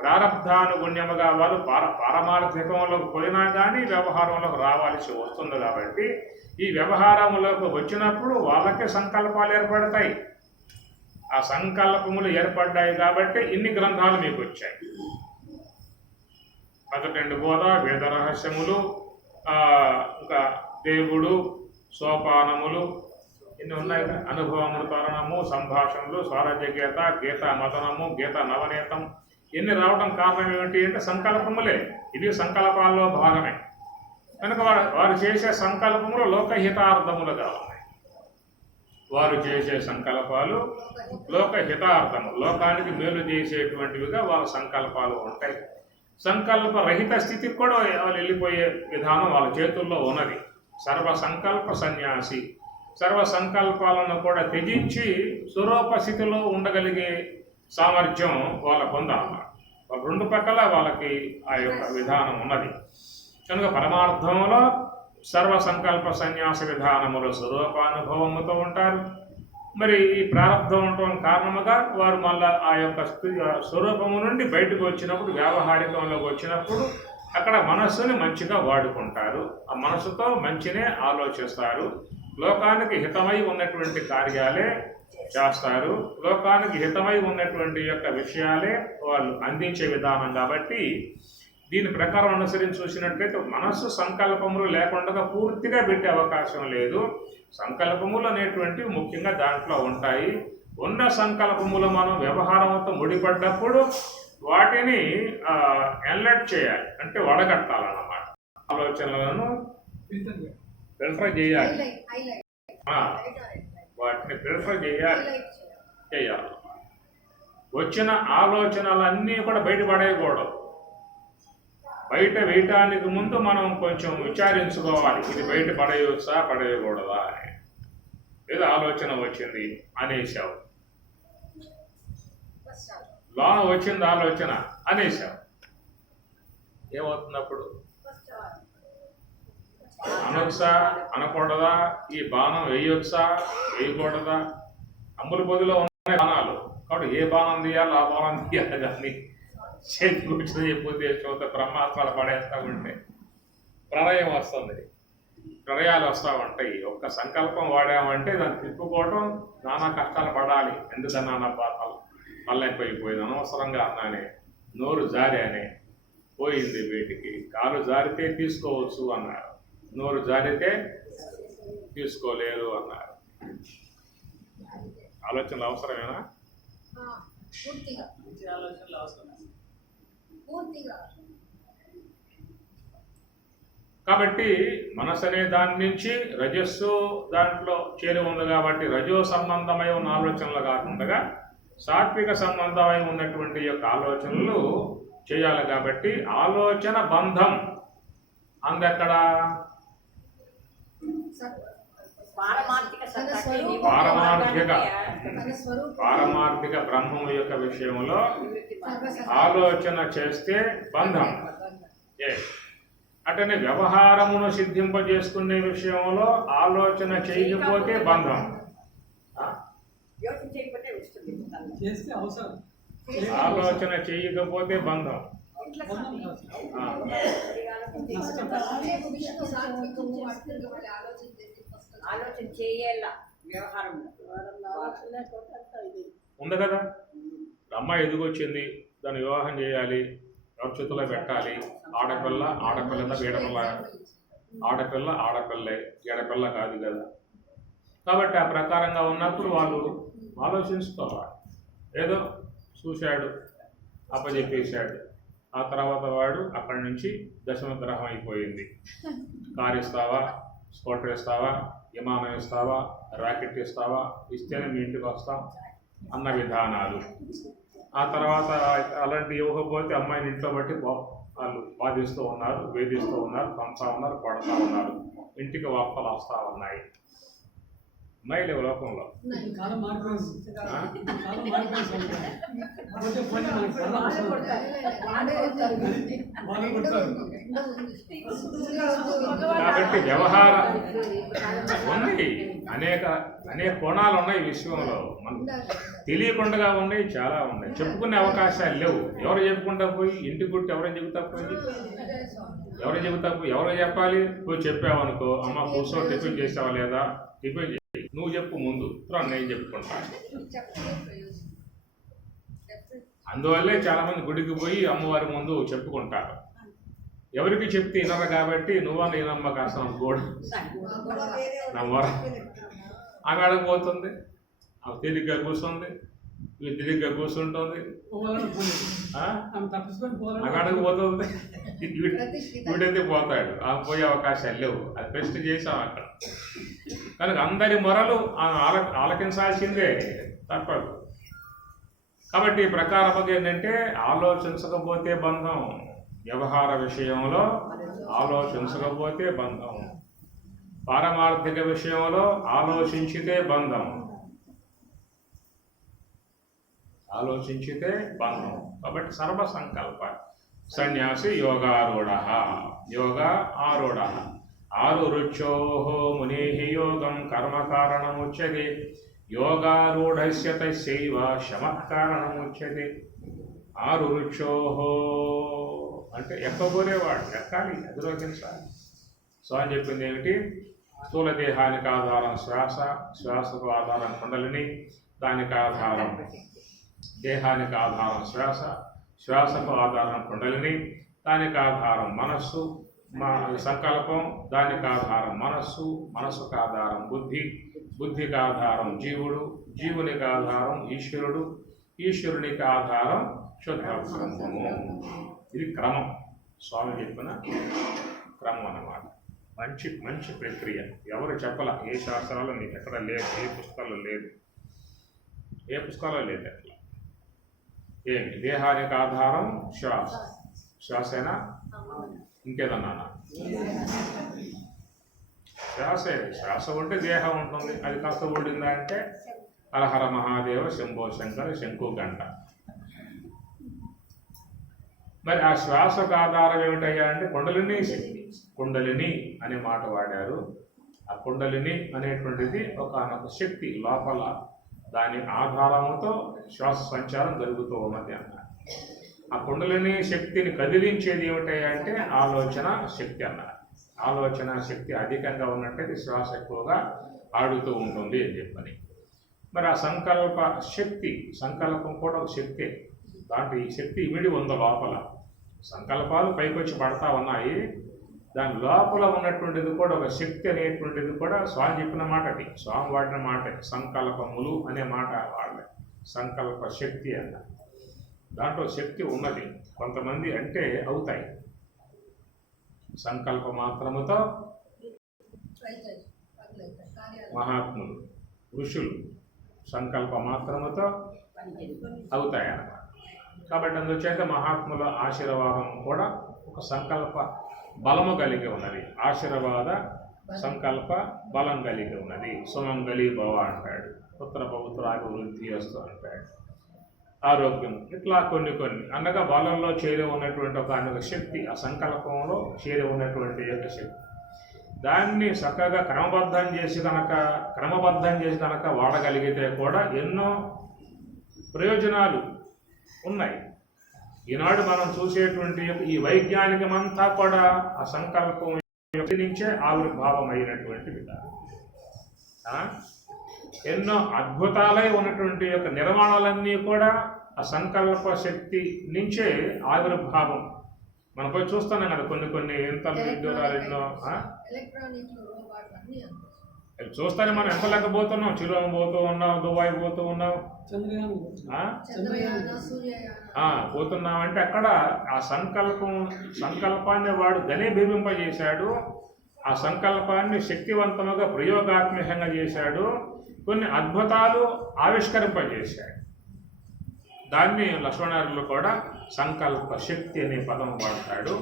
ప్రారబ్ధానుగుణ్యముగా వారు పారమార్థికంలోకి పోయినా కానీ వ్యవహారంలోకి రావాల్సి వస్తుంది. కాబట్టి ఈ వ్యవహారంలోకి వచ్చినప్పుడు వాళ్ళకే సంకల్పాలు ఏర్పడతాయి. ఆ సంకల్పములు ఏర్పడ్డాయి కాబట్టి ఇన్ని గ్రంథాలు మీకు వచ్చాయి. 11 బోధ, వేద రహస్యములు, ఇంకా దేవుడు, సోపానములు, ఇన్ని ఉన్నాయి. అనుభవమృతరణము, సంభాషణలు, స్వరాజ్య గీత, గీత మదనము, గీత నవనీతం, ఇన్ని రావడం కారణం ఏమిటి అంటే సంకల్పములే. ఇది సంకల్పాల్లో భాగమే. కనుక వారు చేసే సంకల్పములు లోకహితార్థములుగా ఉన్నాయి. వారు చేసే సంకల్పాలు లోకహితార్థము, లోకానికి మేలు చేసేటువంటివిగా వాళ్ళ సంకల్పాలు ఉంటాయి. సంకల్ప రహిత స్థితికి కూడా వాళ్ళు వెళ్ళిపోయే విధానం వాళ్ళ చేతుల్లో ఉన్నది. సర్వ సంకల్ప సన్యాసి, సర్వ సంకల్పాలను కూడా త్యజించి స్వరూప స్థితిలో ఉండగలిగే సామర్థ్యం వాళ్ళ పొందాలన్నమాట. వాళ్ళ రెండు పక్కల వాళ్ళకి ఆ యొక్క విధానం ఉన్నది. కనుక పరమార్థంలో సర్వ సంకల్ప సన్యాస విధానములు స్వరూపానుభవముతో ఉంటారు. మరి ఈ ప్రారంభం ఉండటం కారణముగా వారు మళ్ళా ఆ యొక్క స్వరూపము నుండి బయటకు వచ్చినప్పుడు, వ్యావహారికంలోకి వచ్చినప్పుడు అక్కడ మనస్సుని మంచిగా వాడుకుంటారు. ఆ మనస్సుతో మంచినే ఆలోచిస్తారు. లోకానికి హితమై ఉన్నటువంటి కార్యాలే చేస్తారు. లోకానికి హితమై ఉన్నటువంటి యొక్క విషయాలే వాళ్ళు అందించే విధానం. కాబట్టి దీని ప్రకారం అనుసరించి చూసినట్లయితే మనస్సు సంకల్పములు లేకుండా పూర్తిగా పెట్టే అవకాశం లేదు. సంకల్పములు అనేటువంటివి ముఖ్యంగా దాంట్లో ఉంటాయి. ఉన్న సంకల్పములు మనం వ్యవహారంతో ముడిపడ్డప్పుడు వాటిని ఎన్లెట్ చేయాలి, అంటే వడగట్టాలన్నమాట. ఆలోచనలను ఫిల్టర్ చేయాలి, వాటిని ఫిల్టర్ చేయాలి. వచ్చిన ఆలోచనలన్నీ కూడా బయటపడేయకూడదు. బయట వేయటానికి ముందు మనం కొంచెం విచారించుకోవాలి, ఇది బయట పడేయవచ్చా పడేయకూడదా అని. ఏదో ఆలోచన వచ్చింది అనేసావు, లోన వచ్చింది ఆలోచన అనేసావు, ఏమవుతున్నప్పుడు అనొచ్చా అనకూడదా, ఈ బాణం వేయొచ్చా వేయకూడదా? అమ్ముల పొదిలో ఉన్నాయి బాణాలు, కాబట్టి ఏ బాణం తీయాలి ఆ బాణం తీయాలి. కానీ చేతి కూర్చొని చెప్పితే చూత బ్రహ్మాస్త్రాలు పడేస్తూ ఉంటే ప్రళయం వస్తుంది, ప్రళయాలు వస్తూ ఉంటాయి. ఒక్క సంకల్పం వాడామంటే దాన్ని తిప్పుకోవడం, నానా కష్టాలు పడాలి. ఎందుకన్నా నా పాపాలు మళ్ళైపోయిపోయింది, అనవసరంగా అన్నానే, నోరు జారానే, పోయింది బయటికి. కాలు జారితే తీసుకోవచ్చు అన్నారు, నోరు జారితే తీసుకోలేరు అన్నారు. ఆలోచనలు అవసరమేనా? కాబట్టి మనసు అనే దాని నుంచి రజస్సు దాంట్లో చేరి ఉంది కాబట్టి రజో సంబంధమై ఉన్న ఆలోచనలు కాకుండా సాత్విక సంబంధమై ఉన్నటువంటి యొక్క ఆలోచనలు చేయాలి. కాబట్టి ఆలోచన బంధం అందెక్కడ పారమార్థిక సత్తాకి నీవు పారమార్థిక స్వరూపం పారమార్థిక బ్రహ్మము యొక్క విషయంలో ఆలోచన చేస్తే బంధం. అటనే వ్యవహారమును సిద్ధింపజేసుకునే విషయంలో ఆలోచన చేయకపోతే బంధం. యోచించకపోతే వస్తుంది. చేస్తే అవసరం. ఆలోచన చేయకపోతే బంధం. ఆ. విష్ణు సాత్వికము అత్యంత ఆలోచన చేసి ఆలోచన చేయాల వ్యవహారంలో ఉంది కదా, అమ్మాయి ఎదుగొచ్చింది, దాన్ని వివాహం చేయాలి, ఎవరి చేతిలో పెట్టాలి. ఆడపిల్ల ఆడపిల్ల ఏడపిల్ల, ఆడపిల్ల ఆడపిల్లే, ఏడపిల్ల కాదు కదా. కాబట్టి ఆ ప్రకారంగా ఉన్నప్పుడు వాళ్ళు ఆలోచించుకోవాలి. ఏదో చూశాడు, అప్పచెప్పేశాడు, ఆ తర్వాత వాడు అక్కడి నుంచి దశమగ్రహం అయిపోయింది. కారు ఇస్తావా, స్కూటర్ ఇస్తావా, విమానం ఇస్తావా, రాకెట్ ఇస్తావా, ఇస్తేనే మీ ఇంటికి వస్తాం అన్న విధానాలు. ఆ తర్వాత అలాంటి ఇవ్వకపోతే అమ్మాయిని ఇంట్లో బట్టి వాళ్ళు బాధిస్తూ ఉన్నారు, వేధిస్తూ ఉన్నారు, పంపుతా ఉన్నారు, కొడతా ఉన్నారు, ఇంటికి వార్తలు వస్తూ ఉన్నాయి. అమ్మాయిలు లోకంలో కాలం మారిపోయింది. కాలం మారిపోయింది. అదే పోనీ మనకి కళ్ళ వాళ్ళు కొడతారు. కాబట్టి వ్యవహారం ఉంది, అనేక కోణాలు ఉన్నాయి విశ్వంలో. మనకు తెలియకుండా ఉన్నాయి, చాలా ఉన్నాయి. చెప్పుకునే అవకాశాలు లేవు. ఎవరు చెప్పుకుంటా పోయి ఇంటి గుట్టి ఎవరో చెబుతా పోయి ఎవరో చెప్పాలి. పోయి చెప్పావనుకో, అమ్మ కూర్చో, టిఫిన్ చేసావా లేదా, టిఫిన్ చేయి, నువ్వు చెప్పు ముందు, తర్వాత నేను చెప్పుకుంటాను. అందువల్లే చాలా మంది గుడికి పోయి అమ్మవారి ముందు చెప్పుకుంటారు. ఎవరికి చెప్తే వినరు కాబట్టి నువ్వన్న ఈనమ్మ కాస్త గోడు నమ్మరా. ఆమె అడగబోతుంది, ఆమె తేలిగ్గా కూర్చుంది, ఇవి తేలిగ్గా కూర్చుంటుంది, ఆమె అడగబోతుంది, వీడైతే పోతాడు. ఆమె పోయే అవకాశాలు లేవు. అది ప్రశ్న చేసాం అక్కడ. కనుక అందరి మొరలు ఆలకించాల్సిందే, తప్పదు. కాబట్టి ఈ ప్రకారం ఏంటంటే ఆలోచించకపోతే బంధం. వ్యవహార విషయంలో ఆలోచించకపోతే బంధం, పారమార్థిక విషయంలో ఆలోచించితే బంధం. ఆలోచించితే బంధం. కాబట్టి సర్వసంకల్ప సన్యాసి యోగారూఢ. యోగ ఆరూఢ. ఆరు రుచో ముని యోగం కర్మకారణముచ్యతే. యోగారూఢస్య తస్యైవ శమకారణముచ్యతే. ఆరు రుచో అంటే ఎక్కబోలేవాడు, ఎక్కాలి, అధిరోహించాలి. స్వామి చెప్పింది ఏమిటి? స్థూల దేహానికి ఆధారం శ్వాస, శ్వాసకు ఆధారం కుండలిని, దానికి ఆధారం దేహానికి ఆధారం శ్వాస, శ్వాసకు ఆధారం కుండలిని, దానికి ఆధారం మనస్సు, సంకల్పం, దానికి ఆధారం మనస్సు, మనస్సుకు ఆధారం బుద్ధి, బుద్ధికి ఆధారం జీవుడు, జీవునికి ఆధారం ఈశ్వరుడు, ఈశ్వరునికి ఆధారం శుద్ధబ్రహ్మము. ఇది క్రమం, స్వామి చెప్పిన క్రమం అన్నమాట. మంచి ప్రక్రియ. ఎవరు చెప్పాల, ఏ శాస్త్రాలు మీకు ఎక్కడ లేదు, ఏ పుస్తకాల్లో లేదు, అట్లా. ఏమి దేహానికి ఆధారం శ్వాస, శ్వాసేనా ఇంకేదన్నా? శ్వాస ఉంటే దేహం ఉంటుంది. అది కాస్త ఉండిందా అంటే హరహర మహాదేవ, శంభో శంకర, శంకు గంట. మరి ఆ శ్వాసకు ఆధారం ఏమిటయ్యా అంటే కుండలిని శక్తి. కుండలిని అనే మాట వాడారు. ఆ కుండలిని అనేటువంటిది ఒక శక్తి లోపల, దాని ఆధారముతో శ్వాస సంచారం జరుగుతూ ఉన్నది అన్నారు. ఆ కుండలిని శక్తిని కదిలించేది ఏమిటయ్యా అంటే ఆలోచన శక్తి అన్నారు. ఆలోచన శక్తి అధికంగా ఉన్నట్టయితే శ్వాస ఎక్కువగా ఆడుతూ ఉంటుంది అని చెప్పని. మరి ఆ సంకల్ప శక్తి, సంకల్పం కూడా ఒక శక్తే. దాంట్లో ఈ శక్తి ఇమిడి ఉందో లోపల. సంకల్పాలు పైకొచ్చి పడతా ఉన్నాయి, దాని లోపల ఉన్నటువంటిది కూడా ఒక శక్తి అనేటువంటిది కూడా స్వామి చెప్పిన మాటది, స్వామి వాడిన మాట. సంకల్పములు అనే మాట వాడలే, సంకల్ప శక్తి అన్న. దాంట్లో శక్తి ఉన్నది. కొంతమంది అంటే అవుతాయి. సంకల్ప మాత్రముతో మహాత్ములు, ఋషులు సంకల్ప మాత్రముతో అవుతాయన్నమాట. కాబట్టి అందుచేత మహాత్ముల ఆశీర్వాదం కూడా ఒక సంకల్ప బలము కలిగి ఉన్నది. ఆశీర్వాద సంకల్ప బలం కలిగి ఉన్నది. సుమంగళి భవ అంటాడు, పుత్ర పౌత్రాభివృద్ధి వస్తూ అంటాడు, ఆరోగ్యం, ఇట్లా కొన్ని అనగా వాళ్ళల్లో చేరి ఉన్నటువంటి ఒక శక్తి, ఆ సంకల్పంలో చేరి ఉన్నటువంటి యొక్క శక్తి, దాన్ని చక్కగా క్రమబద్ధం చేసి కనుక వాడగలిగితే కూడా ఎన్నో ప్రయోజనాలు ఉన్నాయి. ఈనాడు మనం చూసేటువంటి ఈ వైజ్ఞానికమంతా కూడా ఆ సంకల్పం నుంచే ఆవిర్భావమైనటువంటి విధానం. ఎన్నో అద్భుతాలై ఉన్నటువంటి యొక్క నిర్మాణాలన్నీ కూడా ఆ సంకల్ప శక్తి నుంచే ఆవిర్భావం. మనం పోయి చూస్తున్నాం కదా కొన్ని ఎంత విద్యురాలు ఎన్నో ఎలక్ట్రానిక్ రోబోట్ అన్ని అవి చూస్తానే మనం ఎంత లేకపోతున్నాం. చిరుమ పోతూ ఉన్నాం, దుబాయ్ పోతూ ఉన్నాం, చంద్రయాన సూర్యయాన పోతున్నాం. అంటే అక్కడ ఆ సంకల్పాన్ని వాడు ఘనీభవింపజేశాడు. ఆ సంకల్పాన్ని శక్తివంతముగా ప్రయోగాత్మకంగా చేశాడు. కొన్ని అద్భుతాలు ఆవిష్కరింపజేశాడు. దాన్ని లక్ష్మణారులు కూడా సంకల్ప శక్తి అనే పదం వాడతాడు.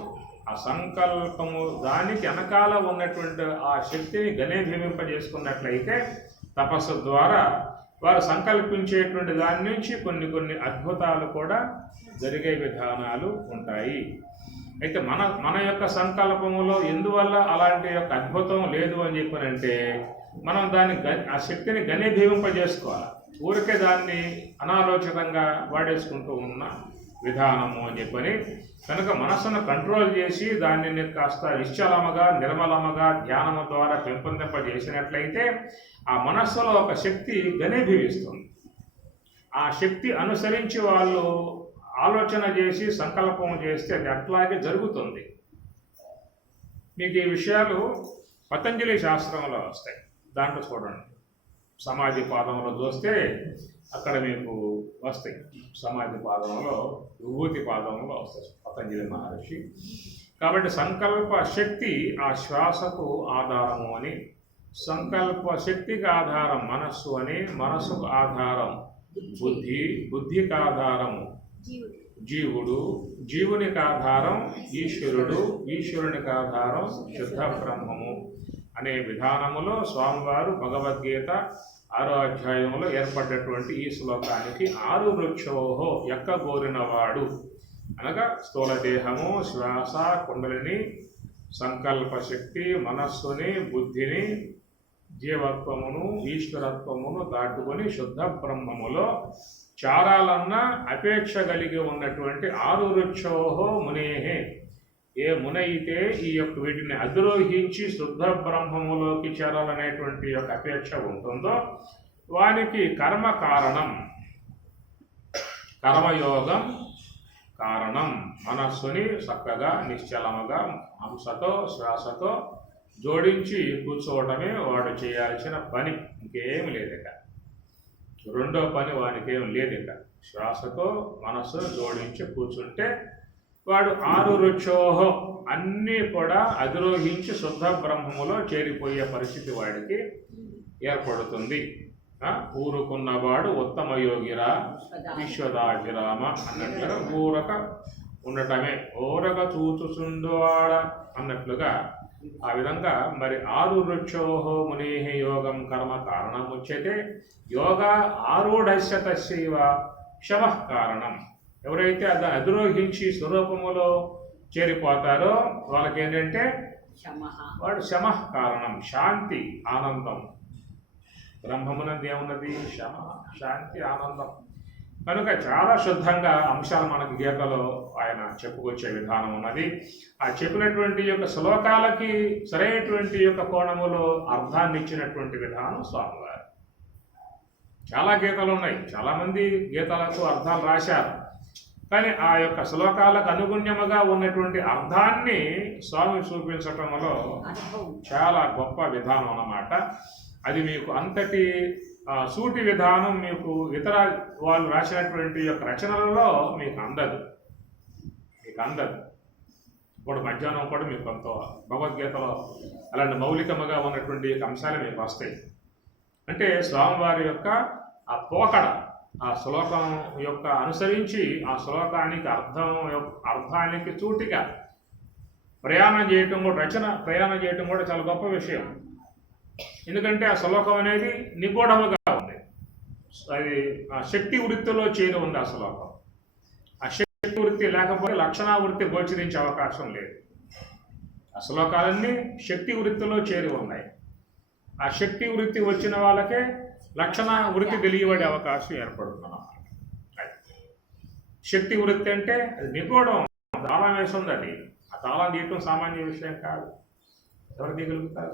ఆ సంకల్పము దానికి వెనకాల ఉన్నటువంటి ఆ శక్తిని ఘనీభవింపజేసుకున్నట్లయితే తపస్సు ద్వారా వారు సంకల్పించేటువంటి దాని నుంచి కొన్ని అద్భుతాలు కూడా జరిగే విధానాలు ఉంటాయి. అయితే మన యొక్క సంకల్పములో ఎందువల్ల అలాంటి యొక్క అద్భుతం లేదు అని చెప్పనంటే మనం ఆ శక్తిని ఘనీభవింపజేసుకోవాలి. ఊరికే దాన్ని అనాలోచితంగా వాడేసుకుంటూ ఉన్న విధానము అని చెప్పని కనుక మనస్సును కంట్రోల్ చేసి దానిని కాస్త నిశ్చలముగా నిర్మలముగా ధ్యానము ద్వారా పెంపొందింపజేసినట్లయితే ఆ మనస్సులో ఒక శక్తి ఘనీభవిస్తుంది. ఆ శక్తి అనుసరించి వాళ్ళు ఆలోచన చేసి సంకల్పం చేస్తే అది అట్లాగే జరుగుతుంది. మీకు ఈ విషయాలు పతంజలి శాస్త్రంలో వస్తాయి. దాంట్లో చూడండి, సమాధి పాదంలో చూస్తే అక్కడ మీకు వస్తాయి. సమాధి పాదంలో, విభూతి పాదంలో వస్తాయి పతంజలి మహర్షి. కాబట్టి సంకల్ప శక్తి ఆ శ్వాసకు ఆధారము అని, సంకల్ప శక్తికి ఆధారం మనస్సు అని, మనస్సుకు ఆధారం బుద్ధి, బుద్ధికి ఆధారము జీవుడు, జీవునికి ఆధారం ఈశ్వరుడు, ఈశ్వరునికి ఆధారం శుద్ధ బ్రహ్మము అనే విధానములో స్వామివారు భగవద్గీత 6వ అధ్యాయంలో ఏర్పడ్డటువంటి ఈ శ్లోకానికి 6 వృక్షోహో ఎక్కగోరినవాడు అనగా స్థూల దేహము, శ్వాస, కుండలిని, సంకల్ప శక్తి, మనస్సుని, బుద్ధిని, జీవత్వమును, ఈశ్వరత్వమును దాటుకొని శుద్ధ బ్రహ్మములో చారాలన్న అపేక్ష కలిగి ఉన్నటువంటి 6 వృక్షోహో మునేహే, ఏ మునైతే ఈ యొక్క వీటిని అధిరోహించి శుద్ధ బ్రహ్మములోకి చేరాలనేటువంటి యొక్క అపేక్ష ఉంటుందో వానికి కర్మ కారణం, కర్మయోగం కారణం. మనస్సుని చక్కగా నిశ్చలముగా హంసతో శ్వాసతో జోడించి కూర్చోవటమే వాడు చేయాల్సిన పని, ఇంకేం లేదిక. రెండో పని వానికి ఏం లేదిక. శ్వాసతో మనస్సును జోడించి కూర్చుంటే వాడు 6 వృక్షోహో అన్నీ కూడా అధిరోహించి శుద్ధ బ్రహ్మములో చేరిపోయే పరిస్థితి వాడికి ఏర్పడుతుంది. ఊరుకున్నవాడు ఉత్తమ యోగిరా విశ్వదాభిరామ అన్నట్లుగా ఊరక ఉండటమే, ఊరక చూచుచుండువాడ అన్నట్లుగా ఆ విధంగా మరి 6 వృక్షోహో మునేహ యోగం కర్మ కారణముచ్యతే యోగా ఆరూఢస్య తస్యైవ శమః కారణం. ఎవరైతే దాన్ని అధిరోహించి స్వరూపములో చేరిపోతారో వాళ్ళకి ఏంటంటే వాడు శమః కారణం, శాంతి, ఆనందం. బ్రహ్మమునందు ఏమున్నది? శమ, శాంతి, ఆనందం. కనుక చాలా శుద్ధంగా అంశాలు మనకి గీతలో ఆయన చెప్పుకొచ్చే విధానం ఉన్నది. ఆ చెప్పినటువంటి యొక్క శ్లోకాలకి సరైనటువంటి యొక్క కోణములో అర్థాన్ని ఇచ్చినటువంటి విధానం స్వామివారు. చాలా గీతలు ఉన్నాయి, చాలామంది గీతలకు అర్థాలు రాశారు. కానీ ఆ యొక్క శ్లోకాలకు అనుగుణ్యముగా ఉన్నటువంటి అర్థాన్ని స్వామి చూపించటంలో చాలా గొప్ప విధానం అన్నమాట. అది మీకు అంతటి సూటి విధానం మీకు ఇతర వాళ్ళు రాసినటువంటి యొక్క రచనలలో మీకు అందదు. ఇప్పుడు మధ్యాహ్నం కూడా మీకు కొంత భగవద్గీతలో అలాంటి మౌలికముగా ఉన్నటువంటి అంశాలు మీకు వస్తాయి. అంటే స్వామివారి యొక్క ఆ పోకడ, ఆ శ్లోకం యొక్క అనుసరించి ఆ శ్లోకానికి అర్థానికి సూటిగా ప్రయాణం చేయటం కూడా, ప్రయాణం చేయటం కూడా చాలా గొప్ప విషయం. ఎందుకంటే ఆ శ్లోకం అనేది నిగూఢముగా ఉంది. అది ఆ శక్తి వృత్తిలో చేరి ఉంది ఆ శ్లోకం. ఆ శక్తి వృత్తి లేకపోతే లక్షణ వృత్తి గోచరించే అవకాశం లేదు. ఆ శ్లోకాలన్నీ శక్తి వృత్తిలో చేరి ఉన్నాయి. ఆ శక్తి వృత్తి వచ్చిన వాళ్ళకే లక్షణ వృత్తి తెలియబడే అవకాశం ఏర్పడుతున్నాం. శక్తి వృత్తి అంటే అది నిగూఢం, తాళం వేసి ఉంది. అది ఆ తాళం తీయటం సామాన్య విషయం కాదు. ఎవరు తీయగలుగుతారు?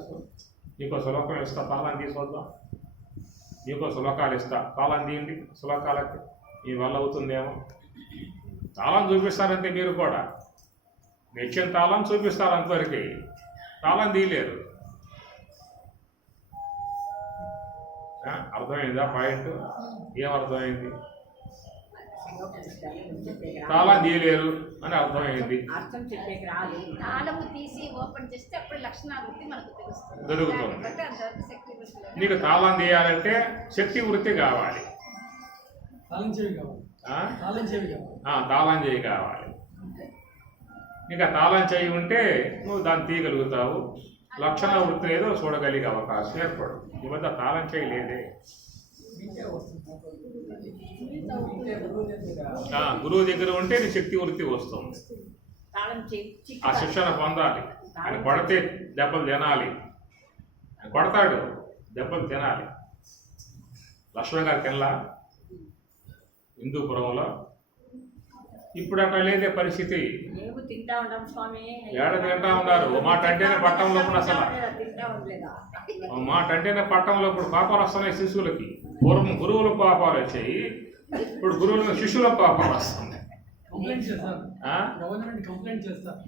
నీకో శ్లోకం ఇస్తా, తాళం తీసుకొద్దాం. నీకో శ్లోకాలు ఇస్తా, తాళం తీయండి. శ్లోకాలకి మీ వల్ల అవుతుందేమో. తాళం చూపిస్తారంటే మీరు కూడా నిత్యం తాళం చూపిస్తారు, అంతవరకు తాళం తీయలేరు. అర్థమైందా పాయింట్? ఏమర్థమైంది? తాళం తీయలేరు అని అర్థమైంది. అర్థం చెప్పేకి రాదు. తాళము తీసి ఓపెన్ చేస్తే అప్పుడు లక్షణావృత్తి మనకు తెలుస్తుంది. దొరుకుతుంది. కాబట్టి అంతవరకు శక్తి వృత్తిలో నీకు తాళం తీయాలంటే శక్తి వృత్తి కావాలి. తాళం చెవి కావాలి. తాళం చెవి కావాలి. తాళం చేయి కావాలి. నీకు ఆ తాళం చేయి ఉంటే నువ్వు దాన్ని తీయగలుగుతావు. లక్షణ వృత్తి ఏదో చూడగలిగే అవకాశం ఏర్పడు. ఈ వద్ద తాళం చేయి లేదే. గురువు దగ్గర ఉంటే నీ శక్తి వృత్తి వస్తుంది. ఆ శిక్షణ పొందాలి. ఆయన కొడితే దెబ్బలు తినాలి. ఆయన కొడతాడు, దెబ్బలు తినాలి. లక్ష్మణ్ గారు తినలా హిందూపురంలో. ఇప్పుడు అట్లా లేదే పరిస్థితి. తింటా ఉంటాం స్వామి. ఏడ తింటా ఉన్నారు. ఓ మాట అంటేనే పట్టణంలో అసలు ఓ మాట అంటేనే పట్టణంలో ఇప్పుడు పాపాలు వస్తున్నాయి శిశువులకి. పూర్వం గురువులకు పాపాలు వచ్చాయి, ఇప్పుడు గురువులకు శిష్యులకు పాపాలు వస్తున్నాయి. కంప్లైంట్ చేస్తారు. గవర్నమెంట్ కంప్లైంట్ చేస్తారు.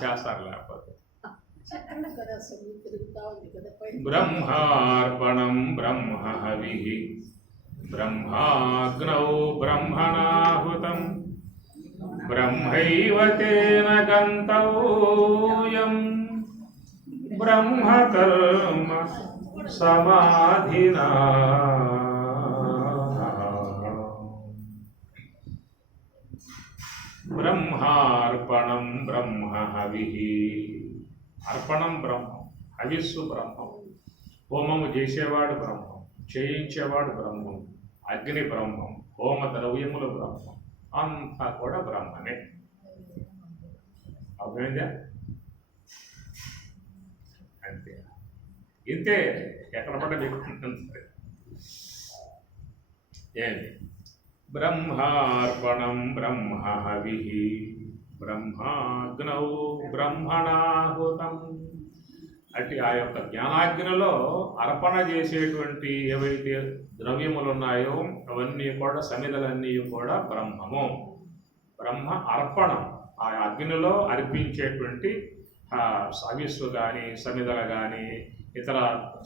చేస్తారు. లేకపోతే చెప్పండి కదా, అసలు తిరుగుతా ఉంది కదా. బ్రహ్మార్పణం బ్రహ్మ హవిః బ్రహ్మాగ్నౌ బ్రహ్మణాహుతం బ్రహ్మైవ తేన గంతవ్యం బ్రహ్మ కర్మ సమాధినా. బ్రహ్మార్పణం బ్రహ్మ హవిః. అర్పణం బ్రహ్మం, హవిస్సు బ్రహ్మం. హోమము చేసేవాడు బ్రహ్మం, చేయించేవాడు బ్రహ్మం, అగ్ని బ్రహ్మం, హోమ ద్రవ్యములు బ్రహ్మం, అంతా కూడా బ్రహ్మనే. అర్థమైందా? అంతే. ఇంతే. ఎక్కడ పడ్డ మీకు ఏంటి? బ్రహ్మార్పణం బ్రహ్మ హవిః బ్రహ్మాగ్నౌ బ్రహ్మణాహుతం. అట్టి ఆ యొక్క జ్ఞానాగ్నిలో అర్పణ చేసేటువంటి ఏవైతే ద్రవ్యములు ఉన్నాయో అవన్నీ కూడా, సమిధలన్నీ కూడా బ్రహ్మము. బ్రహ్మ అర్పణం. ఆ అగ్నిలో అర్పించేటువంటి సవిస్సు కానీ, సమిధలు కానీ, ఇతర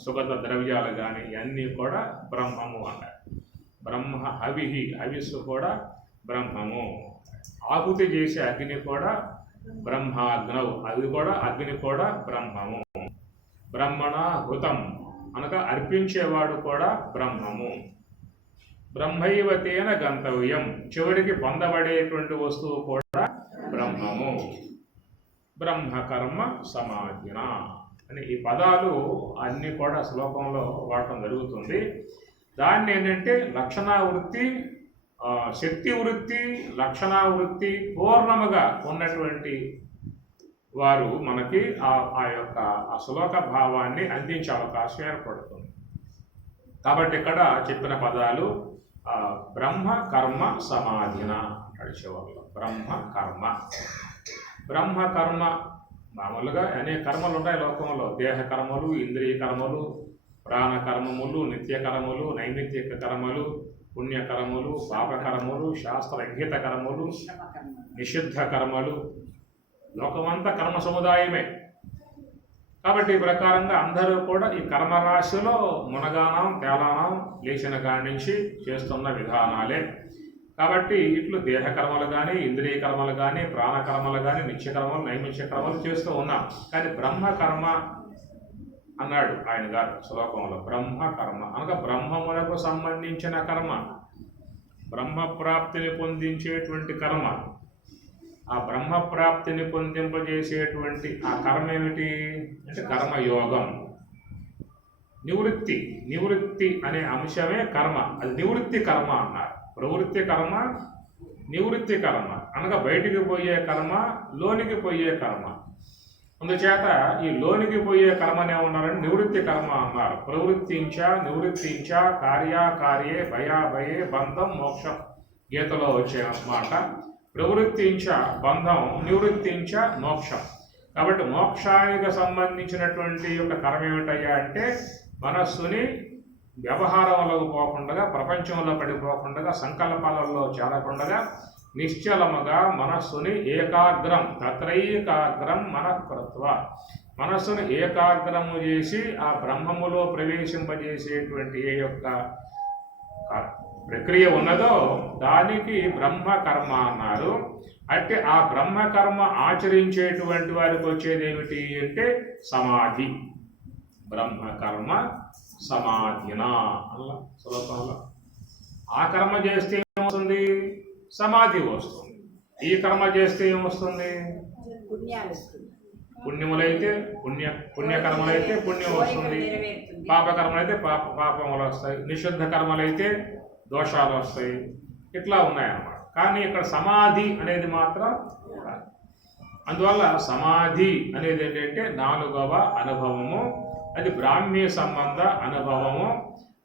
సుగంధ ద్రవ్యాలు కానీ ఇవన్నీ కూడా బ్రహ్మము అన్నారు. బ్రహ్మ హవిః, హవిస్సు కూడా బ్రహ్మము. ఆహుతి చేసే అగ్ని కూడా బ్రహ్మాగ్నౌ, అది కూడా అగ్ని కూడా బ్రహ్మము. బ్రహ్మణ హుతం అనగా అర్పించేవాడు కూడా బ్రహ్మము. బ్రహ్మైవ తేన గంతవ్యం, చివరికి పొందబడేటువంటి వస్తువు కూడా బ్రహ్మము. బ్రహ్మ కర్మ సమాధిన అని ఈ పదాలు అన్నీ కూడా శ్లోకంలో వాడటం జరుగుతుంది. దాన్ని ఏంటంటే లక్షణావృత్తి, శక్తి వృత్తి, లక్షణావృత్తి పూర్ణముగా ఉన్నటువంటి వారు మనకి ఆ యొక్క ఆ శ్లోక భావాన్ని అందించే అవకాశం ఏర్పడుతుంది. కాబట్టి ఇక్కడ చెప్పిన పదాలు బ్రహ్మ కర్మ సమాధిన నడిచేవాళ్ళు. బ్రహ్మ కర్మ, బ్రహ్మ కర్మ. మామూలుగా అనేక కర్మలు ఉన్నాయి లోకంలో. దేహ కర్మలు, ఇంద్రియ కర్మలు, ప్రాణ కర్మములు, నిత్య కర్మలు, నైమిత్తిక కర్మలు, పుణ్యకర్మలు, పాపకర్మలు, శాస్త్రహిత కర్మలు, నిషిద్ధ కర్మలు. లోకమంతా కర్మ సముదాయమే. కాబట్టి ఈ ప్రకారంగా అందరూ కూడా ఈ కర్మరాశిలో మునగానం, తేలానం లేచిన కాడి నుంచి చేస్తున్న విధానాలే. కాబట్టి ఇట్లు దేహ కర్మలు కానీ, ఇంద్రియ కర్మలు కానీ, ప్రాణకర్మలు కానీ, నిత్యకర్మలు, నైమిత్య కర్మలు చేస్తూ ఉన్నాం. కానీ బ్రహ్మ కర్మ అన్నాడు ఆయన గారు శ్లోకంలో. బ్రహ్మ కర్మ అనగా బ్రహ్మములకు సంబంధించిన కర్మ, బ్రహ్మప్రాప్తిని పొందించేటువంటి కర్మ. ఆ బ్రహ్మప్రాప్తిని పొందింపజేసేటువంటి ఆ కర్మ ఏమిటి అంటే కర్మయోగం. నివృత్తి అనే అంశమే కర్మ. అది నివృత్తి కర్మ అన్నారు. ప్రవృత్తి కర్మ, నివృత్తి కర్మ అనగా బయటికి పోయే కర్మ, లోనికి పోయే కర్మ. అందుచేత ఈ లోనికి పోయే కర్మనే ఉన్నారని నివృత్తి కర్మ అన్నారు. నివృత్తించ కార్యాకార్యే భయాభయే బంధం మోక్షం గీతలో వచ్చే మాట. ప్రవృత్తించ బంధం, నివృత్తించ మోక్షం. కాబట్టి మోక్షానికి సంబంధించినటువంటి యొక్క కర్మ ఏమిటయ్యా అంటే మనస్సుని వ్యవహారంలో పోకుండా, ప్రపంచంలో పడిపోకుండా, సంకల్పాలలో చేరకుండా నిశ్చలముగా మనస్సుని ఏకాగ్రం తత్రైకాగ్రం మనఃకృత్వ మనస్సును ఏకాగ్రము చేసి ఆ బ్రహ్మములో ప్రవేశింపజేసేటువంటి ఏ యొక్క ప్రక్రియ ఉన్నదో దానికి బ్రహ్మకర్మ అన్నారు. అంటే ఆ బ్రహ్మకర్మ ఆచరించేటువంటి వారికి వచ్చేది ఏమిటి అంటే సమాధి. బ్రహ్మకర్మ సమాధిన అలా శ్లోకంలో. ఆ కర్మ చేస్తే ఏమవుతుంది? సమాధి వస్తుంది. ఈ కర్మ చేస్తే ఏమొస్తుంది? పుణ్యములైతే పుణ్యకర్మలైతే పుణ్యం వస్తుంది, పాపకర్మలైతే పాపములు వస్తాయి, నిషిద్ధ కర్మలైతే దోషాలు వస్తాయి. ఇట్లా ఉన్నాయన్నమాట. కానీ ఇక్కడ సమాధి అనేది మాత్రం అందువల్ల సమాధి అనేది ఏంటంటే 4వ అనుభవము. అది బ్రాహ్మీ సంబంధ అనుభవము.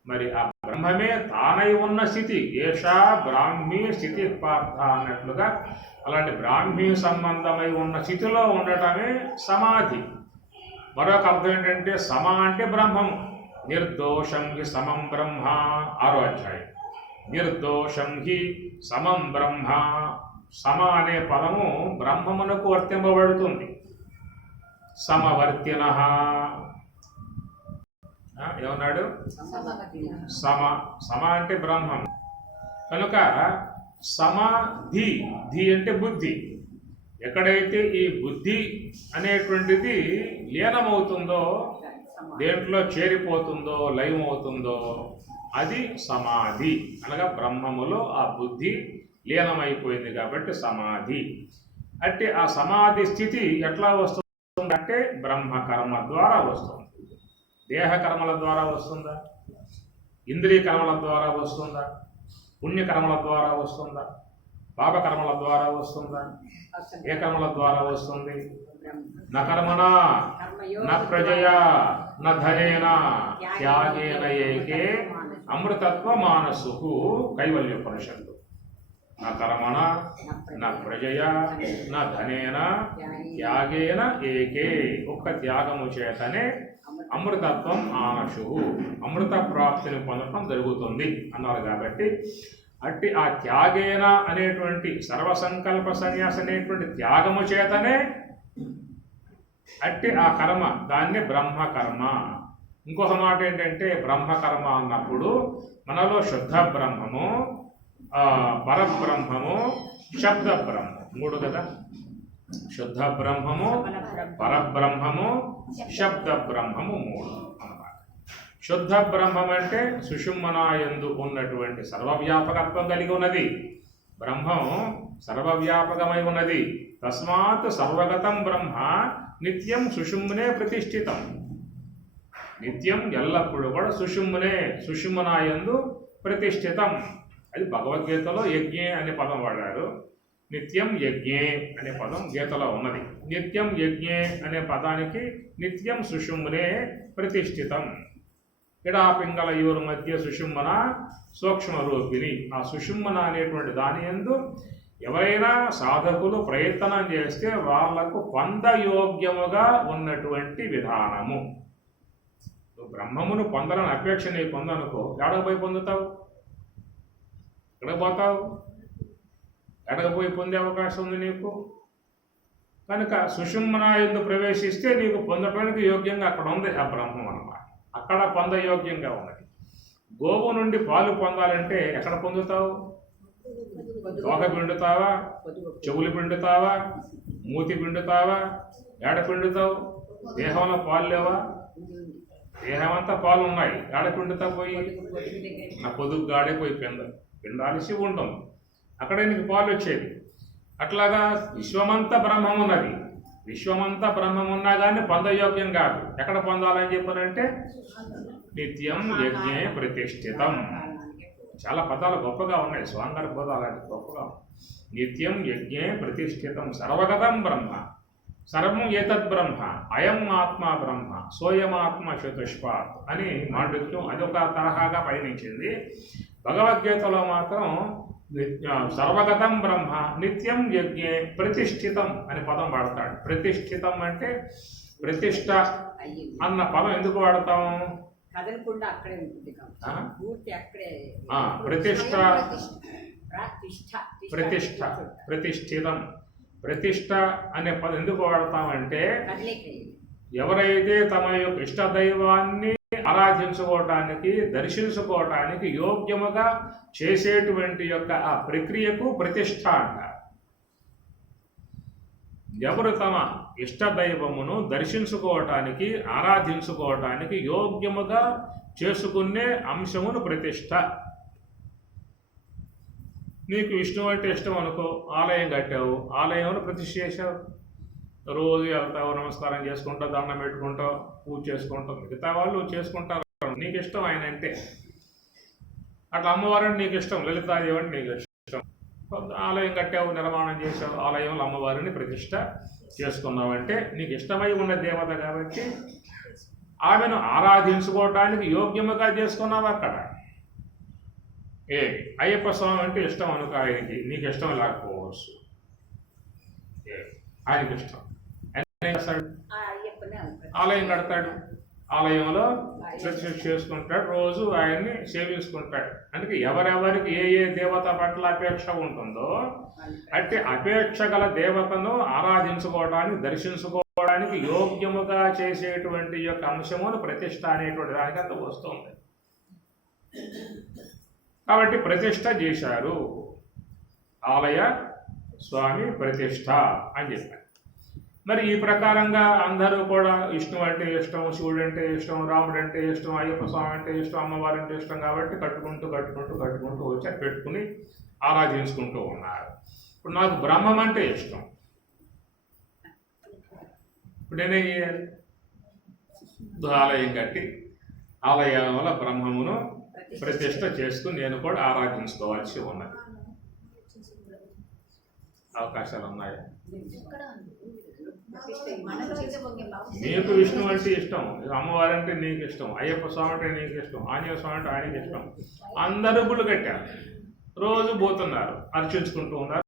మరి ఆ బ్రహ్మమే తానై ఉన్న స్థితి. ఏషా బ్రాహ్మీ స్థితి పార్థ అన్నట్లుగా అలాంటి బ్రాహ్మీ సంబంధమై ఉన్న స్థితిలో ఉండటమే సమాధి. మరొక అర్థం ఏంటంటే సమ అంటే బ్రహ్మము. నిర్దోషం హి సమం బ్రహ్మ 6వ అధ్యాయం. నిర్దోషం హి సమం బ్రహ్మ. సమ అనే పదము బ్రహ్మమునకు వర్తింపబడుతుంది. సమవర్తిన ఏమన్నాడు? సమ అంటే బ్రహ్మం. కనుక సమాధి, ధి అంటే బుద్ధి. ఎక్కడైతే ఈ బుద్ధి అనేటువంటిది లీనమవుతుందో, దేంట్లో చేరిపోతుందో, లయమవుతుందో అది సమాధి. అనగా బ్రహ్మములో ఆ బుద్ధి లీనమైపోయింది కాబట్టి సమాధి. అంటే ఆ సమాధి స్థితి ఎట్లా వస్తుంది అంటే బ్రహ్మకర్మ ద్వారా వస్తుంది. దేహకర్మల ద్వారా వస్తుందా? ఇంద్రియ కర్మల ద్వారా వస్తుందా? పుణ్యకర్మల ద్వారా వస్తుందా? పాపకర్మల ద్వారా వస్తుందా? ఏ కర్మల ద్వారా వస్తుంది? న కర్మణా న ప్రజయా న ధనేన త్యాగేన ఏకే అమృతత్వ మానసు కైవల్యోపనిషత్తు. న కర్మణ న ప్రజయా న ధనేన త్యాగేన ఏకే, ఒక్క త్యాగము చేతనే అమృతత్వం ఆనశు, అమృత ప్రాప్తిని పొందడం జరుగుతుంది అన్నారు. కాబట్టి అట్టి ఆ త్యాగేన అనేటువంటి సర్వసంకల్ప సన్యాస అనేటువంటి త్యాగము చేతనే అట్టి ఆ కర్మ, దాన్ని బ్రహ్మకర్మ. ఇంకొక మాట ఏంటంటే బ్రహ్మకర్మ అన్నప్పుడు మనలో శుద్ధ బ్రహ్మము, పరబ్రహ్మము, శబ్ద బ్రహ్మము 3 కదా. శుద్ధ బ్రహ్మము, పరబ్రహ్మము, శబ్ద బ్రహ్మము 3 అన్నమాట. శుద్ధ బ్రహ్మం అంటే సుషుమ్నాయందు ఉన్నటువంటి సర్వవ్యాపకత్వం కలిగి ఉన్నది. బ్రహ్మం సర్వవ్యాపకమై ఉన్నది. తస్మాత్ సర్వగతం బ్రహ్మ నిత్యం సుషుమ్నే ప్రతిష్ఠితం. నిత్యం ఎల్లప్పుడూ కూడా సుషుమ్నాయందు ప్రతిష్ఠితం. అది భగవద్గీతలో యజ్ఞే అనే పదం వాడారు. నిత్యం యజ్ఞే అనే పదం గీతలో ఉన్నది. నిత్యం యజ్ఞే అనే పదానికి నిత్యం సుషుమ్నే ప్రతిష్ఠితం. ఇడాపింగళయూరు మధ్య సుషుమ్న సూక్ష్మ రూపిణి. ఆ సుషుమ్న అనేటువంటి దాని యందు ఎవరైనా సాధకులు ప్రయత్నం చేస్తే వాళ్లకు పొందయోగ్యముగా ఉన్నటువంటి విధానము. నువ్వు బ్రహ్మమును పొందాలని అపేక్ష నీకు పొందనుకో, ఎక్కడికి పోయి పొందుతావు? ఎక్కడికి పోతావు? ఎక్కడికి పోయి పొందే అవకాశం ఉంది నీకు? కనుక సుషుమ్న యందు ప్రవేశిస్తే నీకు పొందడానికి యోగ్యంగా అక్కడ ఉంది ఆ బ్రహ్మం అన్నమాట. అక్కడ పొందయోగ్యంగా ఉన్నది. గోవు నుండి పాలు పొందాలంటే ఎక్కడ పొందుతావు? తోక పిండుతావా? చెవులు పిండుతావా? మూతి పిండుతావా? ఏడ పిండుతావు? దేహంలో పాలు లేవా? దేహం అంతా పాలు ఉన్నాయి. ఏడ పిండుతా పోయి? నా పొదుగు గాడే పోయి పిండాల్సి ఉండము. అక్కడే నీకు పాలు వచ్చేది. అట్లాగా విశ్వమంతా బ్రహ్మం ఉన్నది. విశ్వమంతా బ్రహ్మం ఉన్నా కానీ పొందయోగ్యం కాదు. ఎక్కడ పొందాలని చెప్పారంటే నిత్యం యజ్ఞే ప్రతిష్ఠితం. చాలా పదాలు గొప్పగా ఉన్నాయి. స్వామివారి పదాలు అలాంటి గొప్పగా ఉన్నాయి. నిత్యం యజ్ఞే ప్రతిష్ఠితం సర్వగతం బ్రహ్మ సర్వం ఏతద్ బ్రహ్మ అయం ఆత్మ బ్రహ్మ సోయమాత్మ చతుష్పాత్ అని మాండుక్యం అదొక తరహాగా పయనించింది. భగవద్గీతలో మాత్రం సర్వగతం బ్రహ్మ నిత్యం యజ్ఞే ప్రతిష్ఠితం అని పదం వాడతాడు. ప్రతిష్ఠితం అంటే ప్రతిష్ట అన్న పదం ఎందుకు వాడతాం? కదలకుండా అక్కడే ఉంటుంది పూర్తి అక్కడే ప్రతిష్ట ప్రతిష్ఠ ప్రతిష్ఠ ప్రతిష్ఠితం ప్రతిష్ట అనే పదం ఎందుకు వాడతామంటే ఎవరైతే తమ యొక్క ఇష్టదైవాన్ని ఆరాధించుకోవటానికి దర్శించుకోవటానికి యోగ్యముగా చేసేటువంటి యొక్క ఆ ప్రక్రియకు ప్రతిష్ట అంటారు. ఎవరు తమ ఇష్టదైవమును దర్శించుకోవటానికి ఆరాధించుకోవటానికి యోగ్యముగా చేసుకునే అంశమును ప్రతిష్ట. నీకు విష్ణు అంటే ఇష్టం అనుకో, ఆలయం కట్టావు, ఆలయంలో ప్రతిష్ఠ చేసావు, రోజు వెళ్తావు, నమస్కారం చేసుకుంటావు, దండం పెట్టుకుంటావు, పూజ చేసుకుంటావు. మిగతా వాళ్ళు చేసుకుంటారు, నీకు ఇష్టం ఆయన అంటే. అట్లా అమ్మవారంటే నీకు ఇష్టం, లలితాదేవి అంటే నీకు ఇష్టం. ఆలయం కట్టావు, నిర్మాణం చేసావు, ఆలయంలో అమ్మవారిని ప్రతిష్ట చేసుకున్నావంటే నీకు ఇష్టమై ఉన్న దేవత కాబట్టి ఆమెను ఆరాధించుకోవటానికి యోగ్యముగా చేసుకున్నావు. అక్కడ అయ్యప్ప స్వామి అంటే ఇష్టం అనుకో, ఆయనకి నీకు ఇష్టం లేకపోవచ్చు, ఆయనకి ఇష్టం. ఆలయం కడతాడు, ఆలయంలో ప్రతిష్ఠ చేసుకుంటాడు, రోజు ఆయన్ని సేవించుకుంటాడు. అందుకే ఎవరెవరికి ఏ ఏ దేవత పట్ల అపేక్ష ఉంటుందో అంటే అపేక్ష గల దేవతను ఆరాధించుకోవడానికి దర్శించుకోవడానికి యోగ్యముగా చేసేటువంటి యొక్క అంశమును ప్రతిష్ఠ అనేటువంటి దానికి అంత వస్తుంది. కాబట్టి ప్రతిష్ఠ చేశారు, ఆలయ స్వామి ప్రతిష్ఠ అని చెప్పారు. మరి ఈ ప్రకారంగా అందరూ కూడా విష్ణు అంటే ఇష్టం, శివుడు అంటే ఇష్టం, రాముడు అంటే ఇష్టం, అయ్యప్ప స్వామి అంటే ఇష్టం, అమ్మవారు అంటే ఇష్టం కాబట్టి కట్టుకుంటూ వచ్చారు, పెట్టుకుని ఆరాధించుకుంటూ ఉన్నారు. ఇప్పుడు నాకు బ్రహ్మం అంటే ఇష్టం, ఇప్పుడు నేనేం చేయాలి? ఆలయం కట్టి ఆలయంలో బ్రహ్మమును ప్రతిష్ఠ చేసుకుని నేను కూడా ఆరాధించుకోవాల్సి ఉన్నది. అవకాశాలు ఉన్నాయి. నీకు విష్ణు అంటే ఇష్టం, అమ్మవారు అంటే నీకు ఇష్టం, అయ్యప్ప స్వామి అంటే నీకు ఇష్టం, ఆంజనేయ స్వామి అంటే ఆయనకి ఇష్టం. అందరూ గుళ్ళు కట్టారు, రోజు పోతున్నారు, అర్చించుకుంటూ ఉన్నారు.